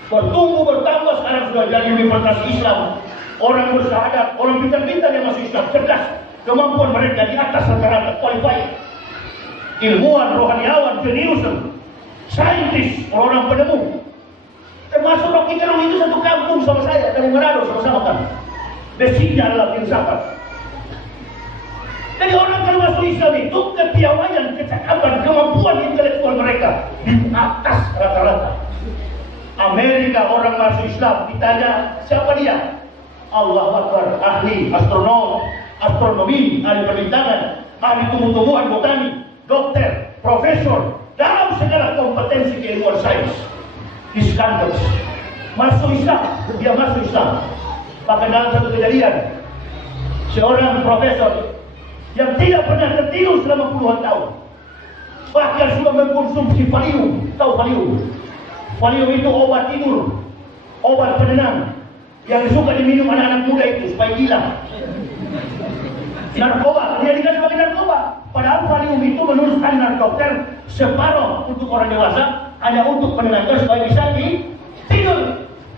Bertumbuh bertambah sekarang sudah jadi universitas Islam. Orang bersyahadat, orang pintar-pintar yang masuk Islam, cerdas, kemampuan mereka di atas rata-rata, qualified. Ilmuwan, rohaniawan, jenius, saintis, orang penemu. Termasuk Rocky Gerung itu satu kampung sama saya dari Manado sama-sama kami. Basicnya adalah filsafat. Jadi orang kalau masuk Islam itu kepiawaian, kecakapan, kemampuan intelektual mereka di atas rata-rata. Amerika orang masuk Islam ditanya siapa dia? Allahu Akbar, ahli astronomi, ahli perbintangan, ahli tumbuh-tumbuhan, botani, dokter, profesor dalam segala kompetensi keilmuan sains. Iskandar masuk Islam, dia masuk Islam. Bahkan dalam satu kejadian, seorang profesor yang tidak pernah tertidur selama puluhan tahun, bahkan sudah mengkonsumsi valium. Tahu valium? Valium itu obat tidur, obat penenang yang suka diminum anak-anak muda itu supaya gila. Narkoba, dia dikasih sebagai narkoba. Padahal valium itu menurut standar dokter separuh untuk orang dewasa, hanya untuk penenangkan supaya bisa tidur.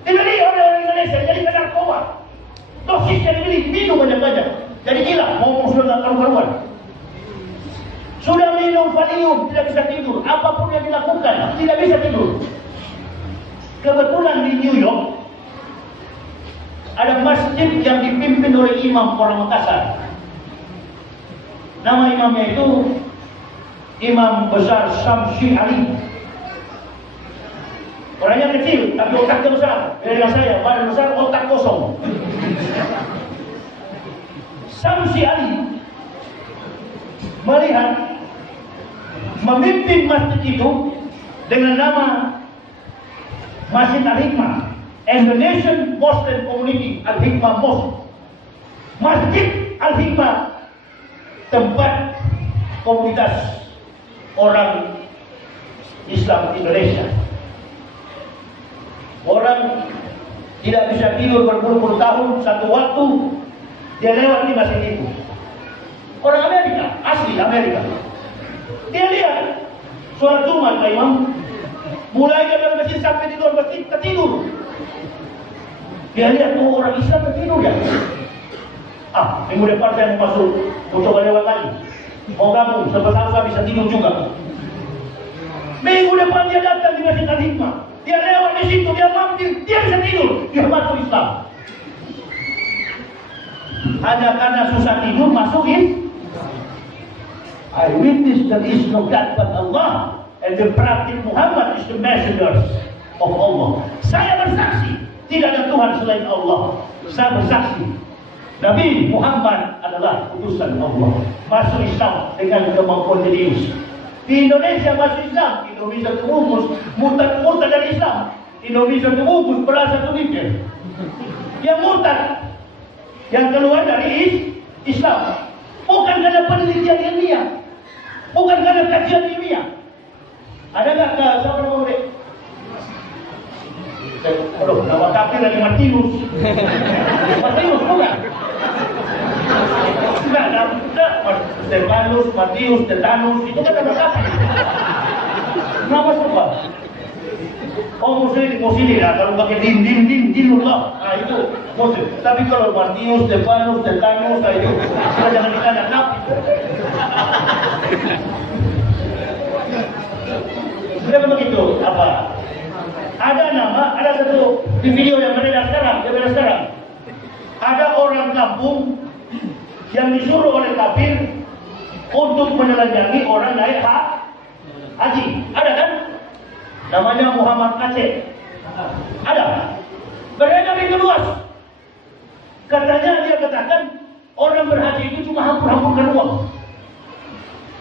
Dibeli oleh orang Indonesia jadi narkoba. Dosisnya dibeli, minum banyak-banyak. Jadi gila, ngomong sudah tak karuan. Sudah minum valium, tidak bisa tidur. Apapun yang dilakukan, tidak bisa tidur. Kebetulan di New York ada masjid yang dipimpin oleh imam orang Makassar. Nama imamnya itu Imam Besar Samsi Ali. Orangnya kecil, tapi otaknya besar. Beda dengan saya, badan besar, otak kosong. Samsi Ali melihat memimpin masjid itu dengan nama Masjid Al-Hikmah, Indonesian Muslim Community Al-Hikmah Mosque. Masjid Al-Hikmah tempat komunitas orang Islam Indonesia. Orang tidak bisa tidur berpuluh-puluh tahun, satu waktu dia lewat di masjid itu. Orang Amerika, asli Amerika. Dia lihat sholat Jumat Pak Imam, mulai dari masjid sampai di luar masjid tertidur. Dia lihat orang Islam tertidur ya. Minggu depan saya mau masuk, mau coba lewat lagi. Mau gabung, sebab bisa tidur juga. Minggu depan dia datang di Masjid Al-Hikmah. Dia lewat di situ, dia mampir, dia bisa tidur. Dia masuk Islam. Hanya karena susah tidur masuk Islam. I witness there is no God but Allah, and the Prophet Muhammad is the messenger of Allah. Saya bersaksi, tidak ada Tuhan selain Allah. Saya bersaksi, Nabi Muhammad adalah utusan Allah. Masuk Islam dengan kemampuan Deus. Di Indonesia masuk Islam, Indonesia terbungkus murtad dari Islam. Indonesia terbungkus beras satu liter. Yang murtad, yang keluar dari Islam, bukan karena penelitian ilmiah, bukan karena kajian ilmiah. Ada nggak siapa nama mereka? Aduh, nama kafir lagi Martinus. Martinus bukan? Stefanus, Matius, Tetanus, itu kan nama kafir. Kenapa semua? Oh muslim ya, kalau pakai dinullah, nah itu muslim. Tapi kalau Matius, Stefanus, Tetanus, nah itu jangan ditanya kafir. Sudah begitu apa? Ada nama, ada satu di video yang beredar sekarang, ada orang kampung yang disuruh oleh kafir untuk menelanjangi orang naik haji. Ada kan? Namanya Muhammad Aceh. Ada. Beredar itu luas. Katanya dia katakan orang berhaji itu cuma hampur-hampurkan uang.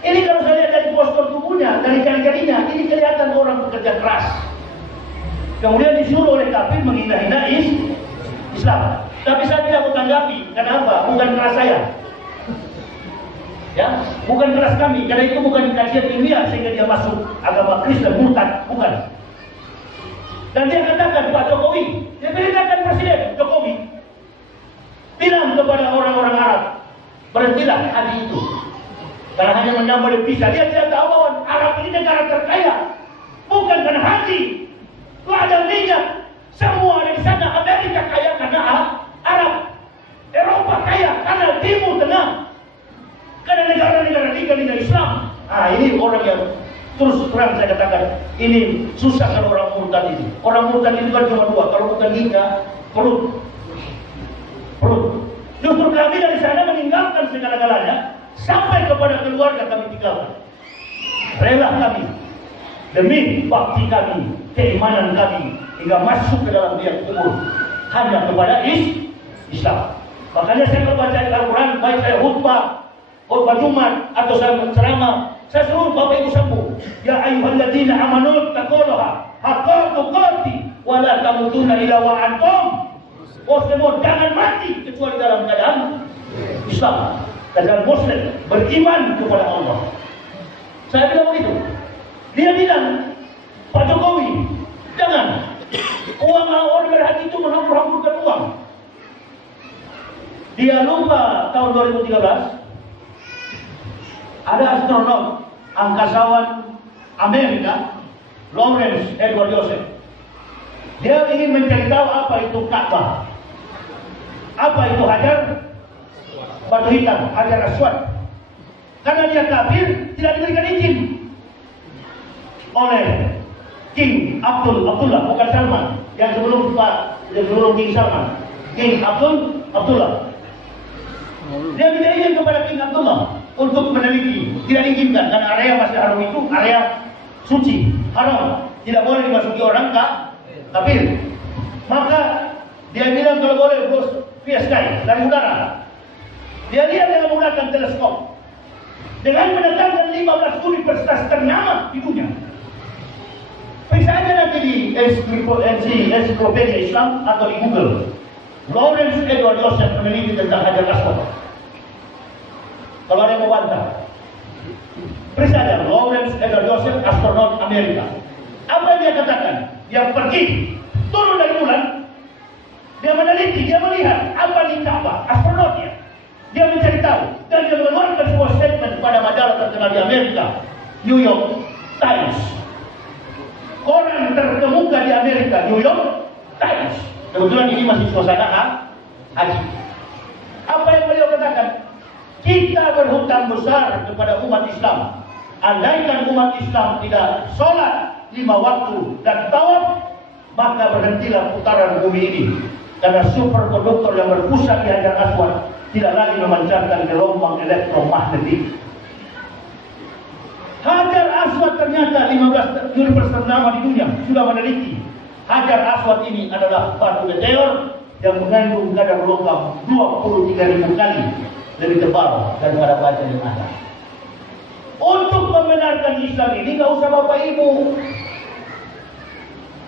Ini kalau saya lihat dari postur tubuhnya, dari jari-jarinya, ini kelihatan orang bekerja keras. Kemudian disuruh oleh kafir menghina-hina Islam. Tapi saya tidak mau tanggapi. Kenapa? Bukan keras saya. Ya, bukan keras kami. Karena itu bukan kajian ilmiah sehingga dia masuk agama Kristen murtad. Bukan. Dan dia katakan Pak Jokowi, dia perintahkan Presiden Jokowi bilang kepada orang-orang Arab, berhentilah haji itu. Karena hanya menambah devisa. Dia tidak tahu bahwa Arab ini negara terkaya. Bukan karena haji. Itu ada minyak. Semua ada di sana. Amerika kaya karena Arab. Eropa kaya karena Timur Tengah. Karena negara-negara Islam. Ini orang yang terus terang saya katakan, ini susah kalau orang murtad ini. Orang murtad itu kan cuma dua. Kalau bukan giga, perut. Justru kami dari sana meninggalkan segala-galanya. Sampai kepada keluarga kami tinggalkan. Rela kami demi bakti kami, keimanan kami, hingga masuk ke dalam biak kubur hanya kepada Islam. Makanya saya membaca Al-Quran, baik saya khutbah Jumat atau saya ceramah, saya suruh Bapak Ibu sambung, ya ayyuhalladzina amanu taqullaha haqqa tuqatih wa la tamutunna illa wa antum muslimun. Jangan mati kecuali dalam keadaan Islam. Dan Muslim beriman kepada Allah. Saya bilang begitu. Dia bilang, Pak Jokowi, jangan. Uang orang berhaji itu menghampur-hampurkan uang. Dia lupa tahun 2013 ada astronom angkasawan Amerika, Lawrence Edward Joseph. Dia ingin mencari tahu apa itu Ka'bah, apa itu Hajar batu hitam, Hajar Aswad. Karena dia kafir, tidak diberikan izin oleh King Abdullah, bukan Salman, yang sebelum King Salman, King Abdullah. Dia minta izin kepada King Abdullah untuk meneliti, tidak diizinkan karena area Masjid Haram itu area suci, haram, tidak boleh dimasuki orang kafir. Maka dia bilang kalau boleh bos via sky dari udara. Dia lihat dengan menggunakan teleskop dengan mendatangkan 15 universitas ternama di dunia. Periksa aja nanti di ensiklopedia Islam atau di Google. Lawrence Edward Joseph meneliti tentang Hajar Aswad. Kalau ada yang mau bantah, periksa aja Lawrence Edward Joseph, astronot Amerika. Apa yang dia katakan? Dia pergi turun dari bulan, dia meneliti, dia melihat apa di Ka'bah, astronotnya. Dia mencari tahu dan dia mengeluarkan sebuah statement pada majalah terkenal di Amerika, New York Times. Koran terkemuka di Amerika, New York Times. Kebetulan ini masih suasana haji. Apa yang beliau katakan? Kita berhutang besar kepada umat Islam. Andaikan umat Islam tidak sholat 5 waktu dan tawaf, maka berhentilah putaran bumi ini. Karena superkonduktor yang berpusat di Hajar Aswad tidak lagi memancarkan gelombang elektromagnetik. Hajar Aswad ternyata 15 universitas ternama di dunia sudah meneliti. Hajar Aswad ini adalah batu meteor yang mengandung kadar logam 23.000 kali lebih tebal daripada batu yang ada. Untuk membenarkan Islam ini nggak usah Bapak Ibu.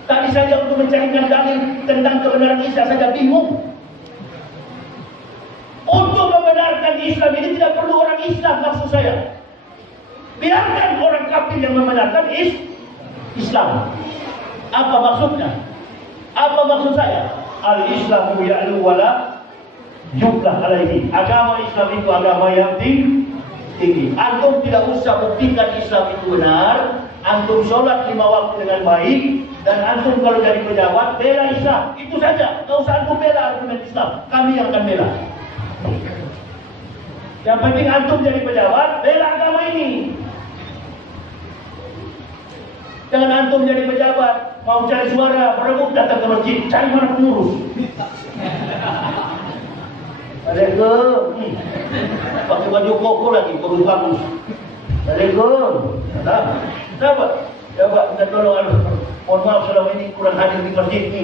Tadi saja untuk mencarikan dalil tentang kebenaran Isa saja bingung. Untuk membenarkan Islam ini tidak perlu orang Islam, maksud saya. Biarkan orang kafir yang membenarkan Islam. Apa maksudnya? Apa maksud saya? Al-Islamu ya'lu wala yublah alaihi. Agama Islam itu agama yang tinggi. Antum tidak usah buktikan Islam itu benar. Antum sholat 5 waktu dengan baik. Dan antum kalau jadi pejabat, bela Islam. Itu saja. Tidak usah antum bela argumen Islam. Kami yang akan bela. Yang penting antum jadi pejabat, bela agama ini. Jangan antum jadi pejabat, mau cari suara, berebut datang ke masjid, cari mana pengurus. Assalamualaikum. Pakai baju koko lagi, bagus-bagus. Assalamualaikum. Kenapa? Coba minta tolong. Mohon maaf selama ini kurang hadir di masjid ini.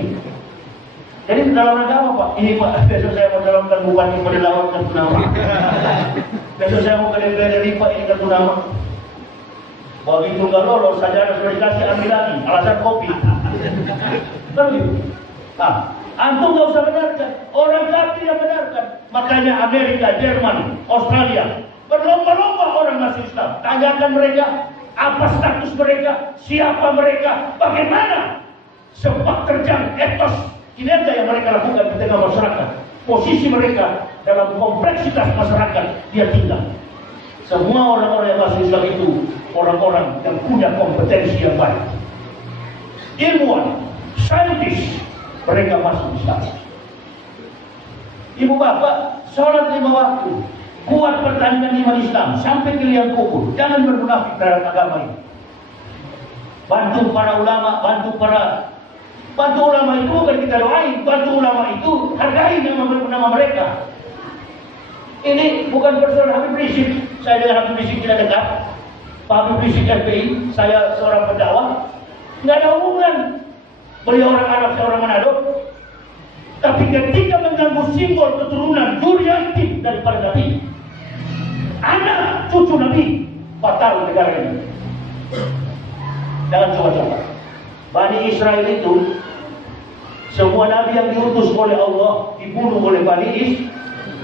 Jadi dalam rangka apa Pak? Ini Pak, besok saya mau calonkan bupati Pelalawan Kartu Nama. Besok saya mau ke DPR RI Pak, ini Kartu Nama. Begitu nggak lolos, saja sudah dikasih ambil lagi, alasan kopi. Kan gitu? Nah, antum nggak usah benarkan, orang kafir yang benarkan. Makanya Amerika, Jerman, Australia berlomba-lomba orang masuk Islam. Tanyakan mereka, apa status mereka, siapa mereka, bagaimana sepak terjang etos kinerja yang mereka lakukan di tengah masyarakat, posisi mereka dalam kompleksitas masyarakat dia tinggal. Semua orang-orang yang masuk Islam itu orang-orang yang punya kompetensi yang baik, ilmuwan, saintis, mereka masuk Islam. Ibu bapak, sholat 5 waktu, kuat pertandingan iman Islam sampai ke liang kubur. Jangan bermunafik terhadap agama ini. Bantu para ulama, bantu ulama itu bukan kita doain, bantu ulama itu hargai nama mereka. Ini bukan persoalan Habib Rizik. Saya dengan Habib Rizik tidak dekat. Pak Habib Rizik FPI, saya seorang pendakwah, nggak ada hubungan. Beliau orang Arab, saya orang Manado. Tapi ketika mengganggu simbol keturunan Durianti daripada Nabi, anak cucu Nabi, fatal negara ini. Jangan coba-coba. Bani Israel itu semua Nabi yang diutus oleh Allah dibunuh oleh Bani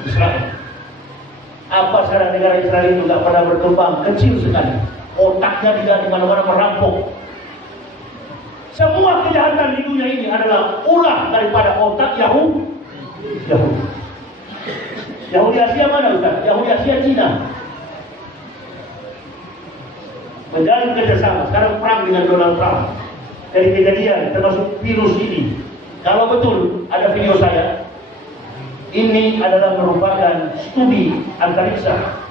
Israel. Apa salah negara Israel itu tidak pernah berkembang, kecil sekali. Otaknya tidak di mana-mana merampok. Semua kejahatan di dunia ini adalah ulah daripada otak Yahudi. Yahudi Asia mana Ustaz? Yahudi Asia Cina. Menjalin kerjasama. Sekarang perang dengan Donald Trump. Dari kejadian termasuk virus ini. Kalau betul ada video saya, ini adalah merupakan studi antariksa.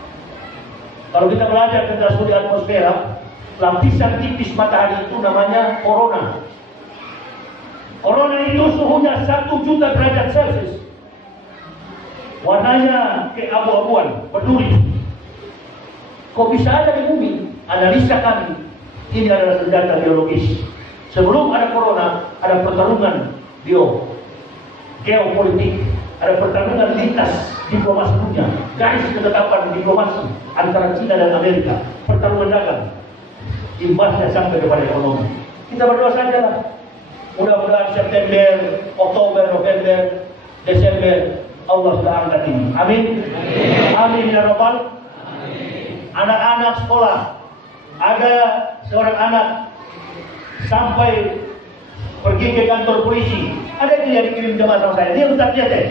Kalau kita belajar tentang studi atmosfera, lapisan tipis matahari itu namanya corona. Corona itu suhunya 1 juta derajat Celcius. Warnanya keabu-abuan, berduri. Kok bisa ada di bumi? Analisa kami, ini adalah senjata biologis. Sebelum ada corona, ada pertarungan geopolitik, ada pertarungan lintas diplomasi dunia, garis ketetapan diplomasi antara China dan Amerika, pertarungan dagang, imbasnya sampai kepada ekonomi. Kita berdoa saja lah. Mudah-mudahan September, Oktober, November, Desember Allah sudah angkat ini. Amin. Amin ya Rabbal. Anak-anak sekolah, ada seorang anak sampai pergi ke kantor polisi. Ada dia dikirim jemaah sama saya. Dia ustaz dia teh.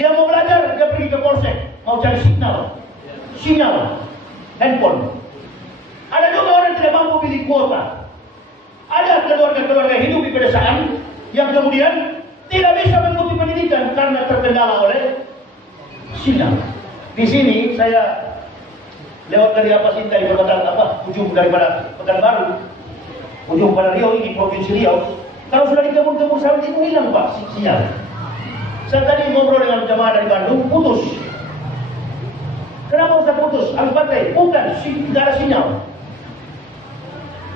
Dia mau belajar, dia pergi ke polsek, mau cari sinyal handphone. Ada juga orang tidak mampu pilih kuota. Ada keluarga-keluarga hidup di pedesaan yang kemudian tidak bisa mengikuti pendidikan karena terkendala oleh sinyal. Di sini saya lewat dari Sinta di perkotaan ujung daripada Pekanbaru, ujung pada Riau ini, provinsi Riau. Kalau sudah di kebun-kebun sawit itu hilang Pak sinyal. Saya tadi ngobrol dengan jemaah dari Bandung, putus. Kenapa Ustaz putus? Al-Fatih, bukan, tidak ada sinyal.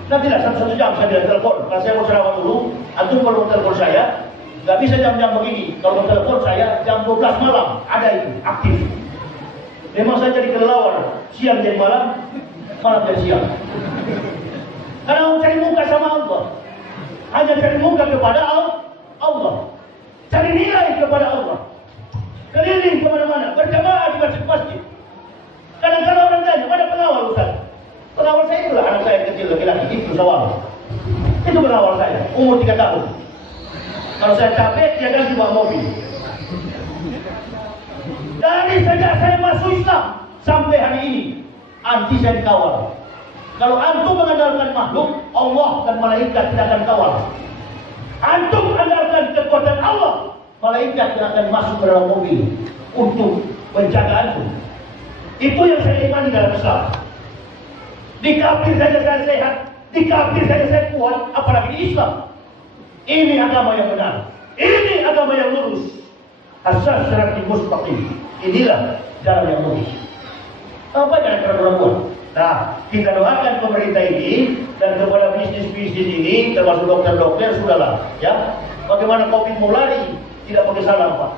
Nantilah satu jam saya dia telepon. Kalau saya mau ceramah dulu, antum kalau mau telepon saya, nggak bisa jam-jam begini. Kalau mau telepon saya jam 12 malam, ada itu aktif. Memang saya jadi kelelawar, siang jadi malam, malam jadi siang. Karena mau cari muka sama Allah, hanya cari muka kepada Allah, cari nilai kepada Allah, keliling kemana-mana, berjamaah di masjid-masjid. Kadang-kadang orang tanya, mana pengawal Ustaz? Pengawal saya itulah anak saya kecil laki-laki, itu Sawal. Itu pengawal saya, umur 3 tahun. Kalau saya capek, dia ganti bawa mobil. Dari sejak saya masuk Islam sampai hari ini, anti saya dikawal. Kalau antum mengandalkan makhluk, Allah dan malaikat tidak akan kawal. Antum andalkan kekuatan Allah, malaikat tidak akan masuk ke dalam mobil untuk menjaga antum. Itu yang saya imani dalam Islam. Di kafir saja saya sehat, di kafir saja saya kuat, apalagi di Islam. Ini agama yang benar, ini agama yang lurus. Asas siratal mustaqim. Inilah jalan yang lurus. Apa yang kita buat? Nah, kita doakan pemerintah ini dan kepada bisnis-bisnis ini, termasuk dokter-dokter, sudahlah, ya. Bagaimana COVID mau lari, tidak pakai salam, Pak.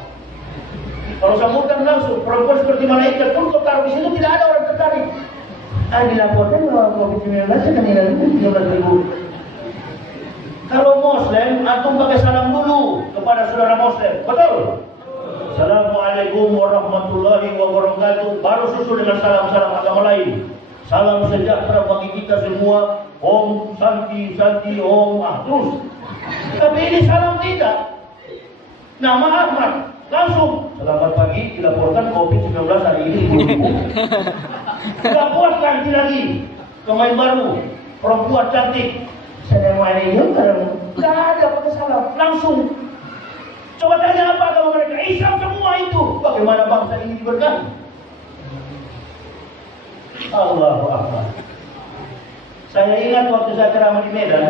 Kalau sambutan langsung, perempuan seperti malaikat pun kau taruh di situ tidak ada orang tertarik. Dilaporkan bahwa COVID-19 akan hilang 13.000. Kalau Muslim, antum pakai salam dulu kepada saudara Muslim, betul? Assalamualaikum warahmatullahi wabarakatuh. Baru susul dengan salam-salam agama lain. Salam sejahtera bagi kita semua. Om Santi Santi Om terus. Tapi ini salam tidak. Nama Ahmad langsung. Selamat pagi, dilaporkan COVID-19 hari ini 10.000. Tidak puas ganti lagi. Pemain baru, perempuan cantik. Assalamualaikum. Tidak ada pakai salam, langsung. Coba tanya apa agama mereka? Islam semua itu. Bagaimana bangsa ini diberkahi? Allahu Akbar. Saya ingat waktu saya ceramah di Medan,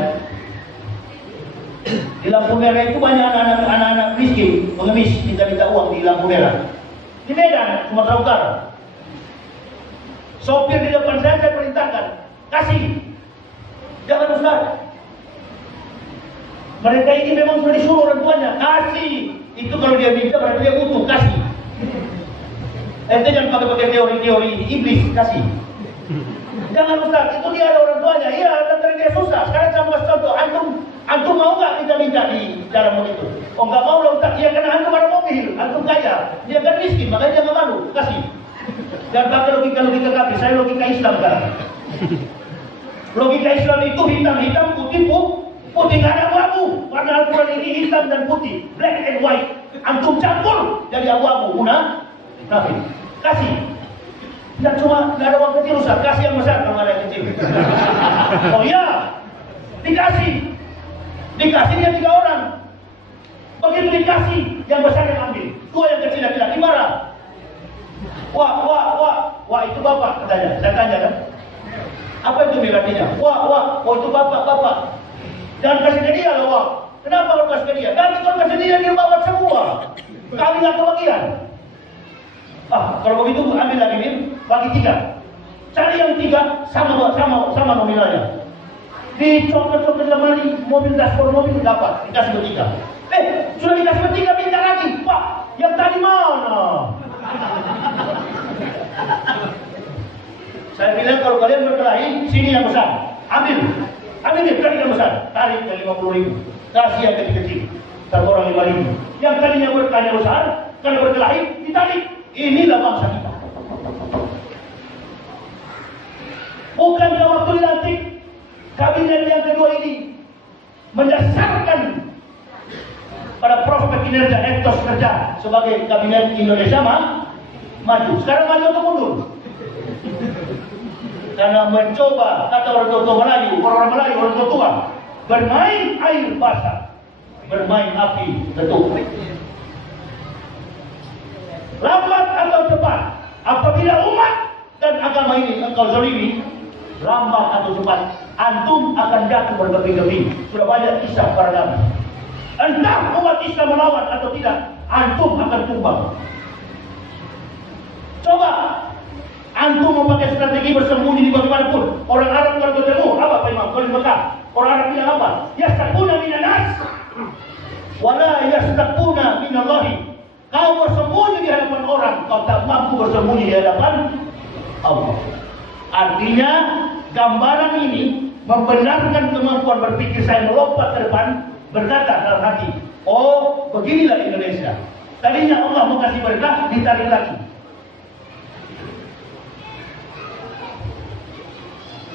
di lampu merah itu banyak anak-anak miskin mengemis minta uang di lampu merah. Di Medan, Sumatera Utara. Sopir di depan saya perintahkan, kasih. Jangan Ustaz. Mereka ini memang sudah disuruh orang tuanya, kasih. Itu kalau dia minta berarti dia butuh, kasih. Ente jangan pakai teori-teori iblis, kasih. Jangan Ustaz, itu dia ada orang tuanya. Iya, dan dia susah. Sekarang saya mau kasih contoh, antum mau nggak kita minta di cara begitu? Oh nggak mau lah Ustaz, iya karena antum ada mobil, antum kaya, dia kan miskin, makanya dia nggak malu, kasih. Jangan pakai logika kafir, saya logika Islam sekarang. Logika Islam itu hitam-hitam, putih nggak ada abu-abu. Warna Al-Quran ini hitam dan putih, black and white. Antum campur jadi abu-abu, munafik. Kasih. Dan cuma nggak ada uang kecil Ustaz, kasih yang besar kalau ada yang kecil. Oh iya, dikasih dia 3 orang. Begitu dikasih, yang besar yang ambil, 2 yang kecil laki-laki marah. Wah itu bapak katanya. Saya tanya kan, apa itu artinya? Wah itu bapak. Jangan kasih ke dia loh, wah. Kenapa kalau kasih ke dia? Nanti kalau kasih dia bawa semua. Kami nggak kebagian. Kalau begitu ambil lagi nih, bagi 3. Cari yang 3 sama nominalnya. Dicopet-copet lemari, mobil dashboard mobil dapat, dikasih bertiga. Sudah dikasih bertiga, minta lagi. Pak, yang tadi mana? Saya bilang kalau kalian berkelahi, sini yang besar. Ambil dia kalian besar, tarik ke 50.000, kasih yang kecil-kecil, satu orang 5.000. Yang tadinya berkali besar, kalau berkelahi ditarik. Inilah bangsa kita. Bukan waktu dilantik kabinet yang kedua ini mendasarkan pada prospek kinerja etos kerja sebagai kabinet Indonesia maju. Sekarang maju atau mundur? Karena mencoba, kata orang tua Melayu, orang Melayu, orang tua, bermain air basah, bermain api betul. Lambat atau cepat, apabila umat dan agama ini engkau zalimi, lambat atau cepat, antum akan jatuh bergebi-gebi. Sudah banyak kisah para nabi. Entah umat Islam melawan atau tidak, antum akan tumbang. Coba antum memakai strategi bersembunyi di bagaimanapun. Orang Arab kalau bertemu, apa Pak Imam? Kalau di Mekah, orang Arab bilang apa? Yastaquna minan nas, wala yastaquna minallahi. Kau bersembunyi di hadapan orang, kau tak mampu bersembunyi di hadapan Allah. Artinya gambaran ini membenarkan kemampuan berpikir saya melompat ke depan, berkata dalam hati, oh beginilah Indonesia. Tadinya Allah mau kasih berkah, ditarik lagi.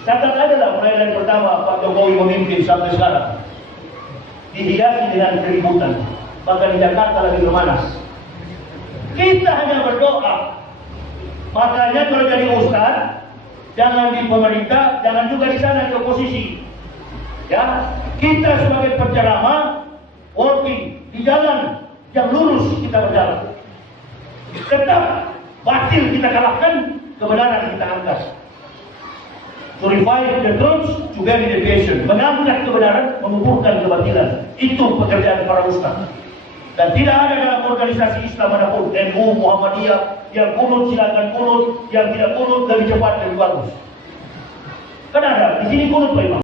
Catat adalah mulai dari pertama Pak Jokowi memimpin sampai sekarang dihiasi dengan keributan. Bahkan di Jakarta lagi bermanas. Kita hanya berdoa. Makanya kalau jadi ustaz, jangan di pemerintah, jangan juga di sana di oposisi. Ya, kita sebagai penceramah, working di jalan yang lurus kita berjalan. Tetap batil kita kalahkan, kebenaran kita angkat. To revive the truth, to bury the deviation. Mengangkat kebenaran, menguburkan kebatilan. Itu pekerjaan para ustaz. Dan tidak ada dalam organisasi Islam manapun, NU, Muhammadiyah, yang kunut silakan kunut, yang tidak kunut lebih cepat lebih bagus. Kan ada di sini kunut Pak Imam.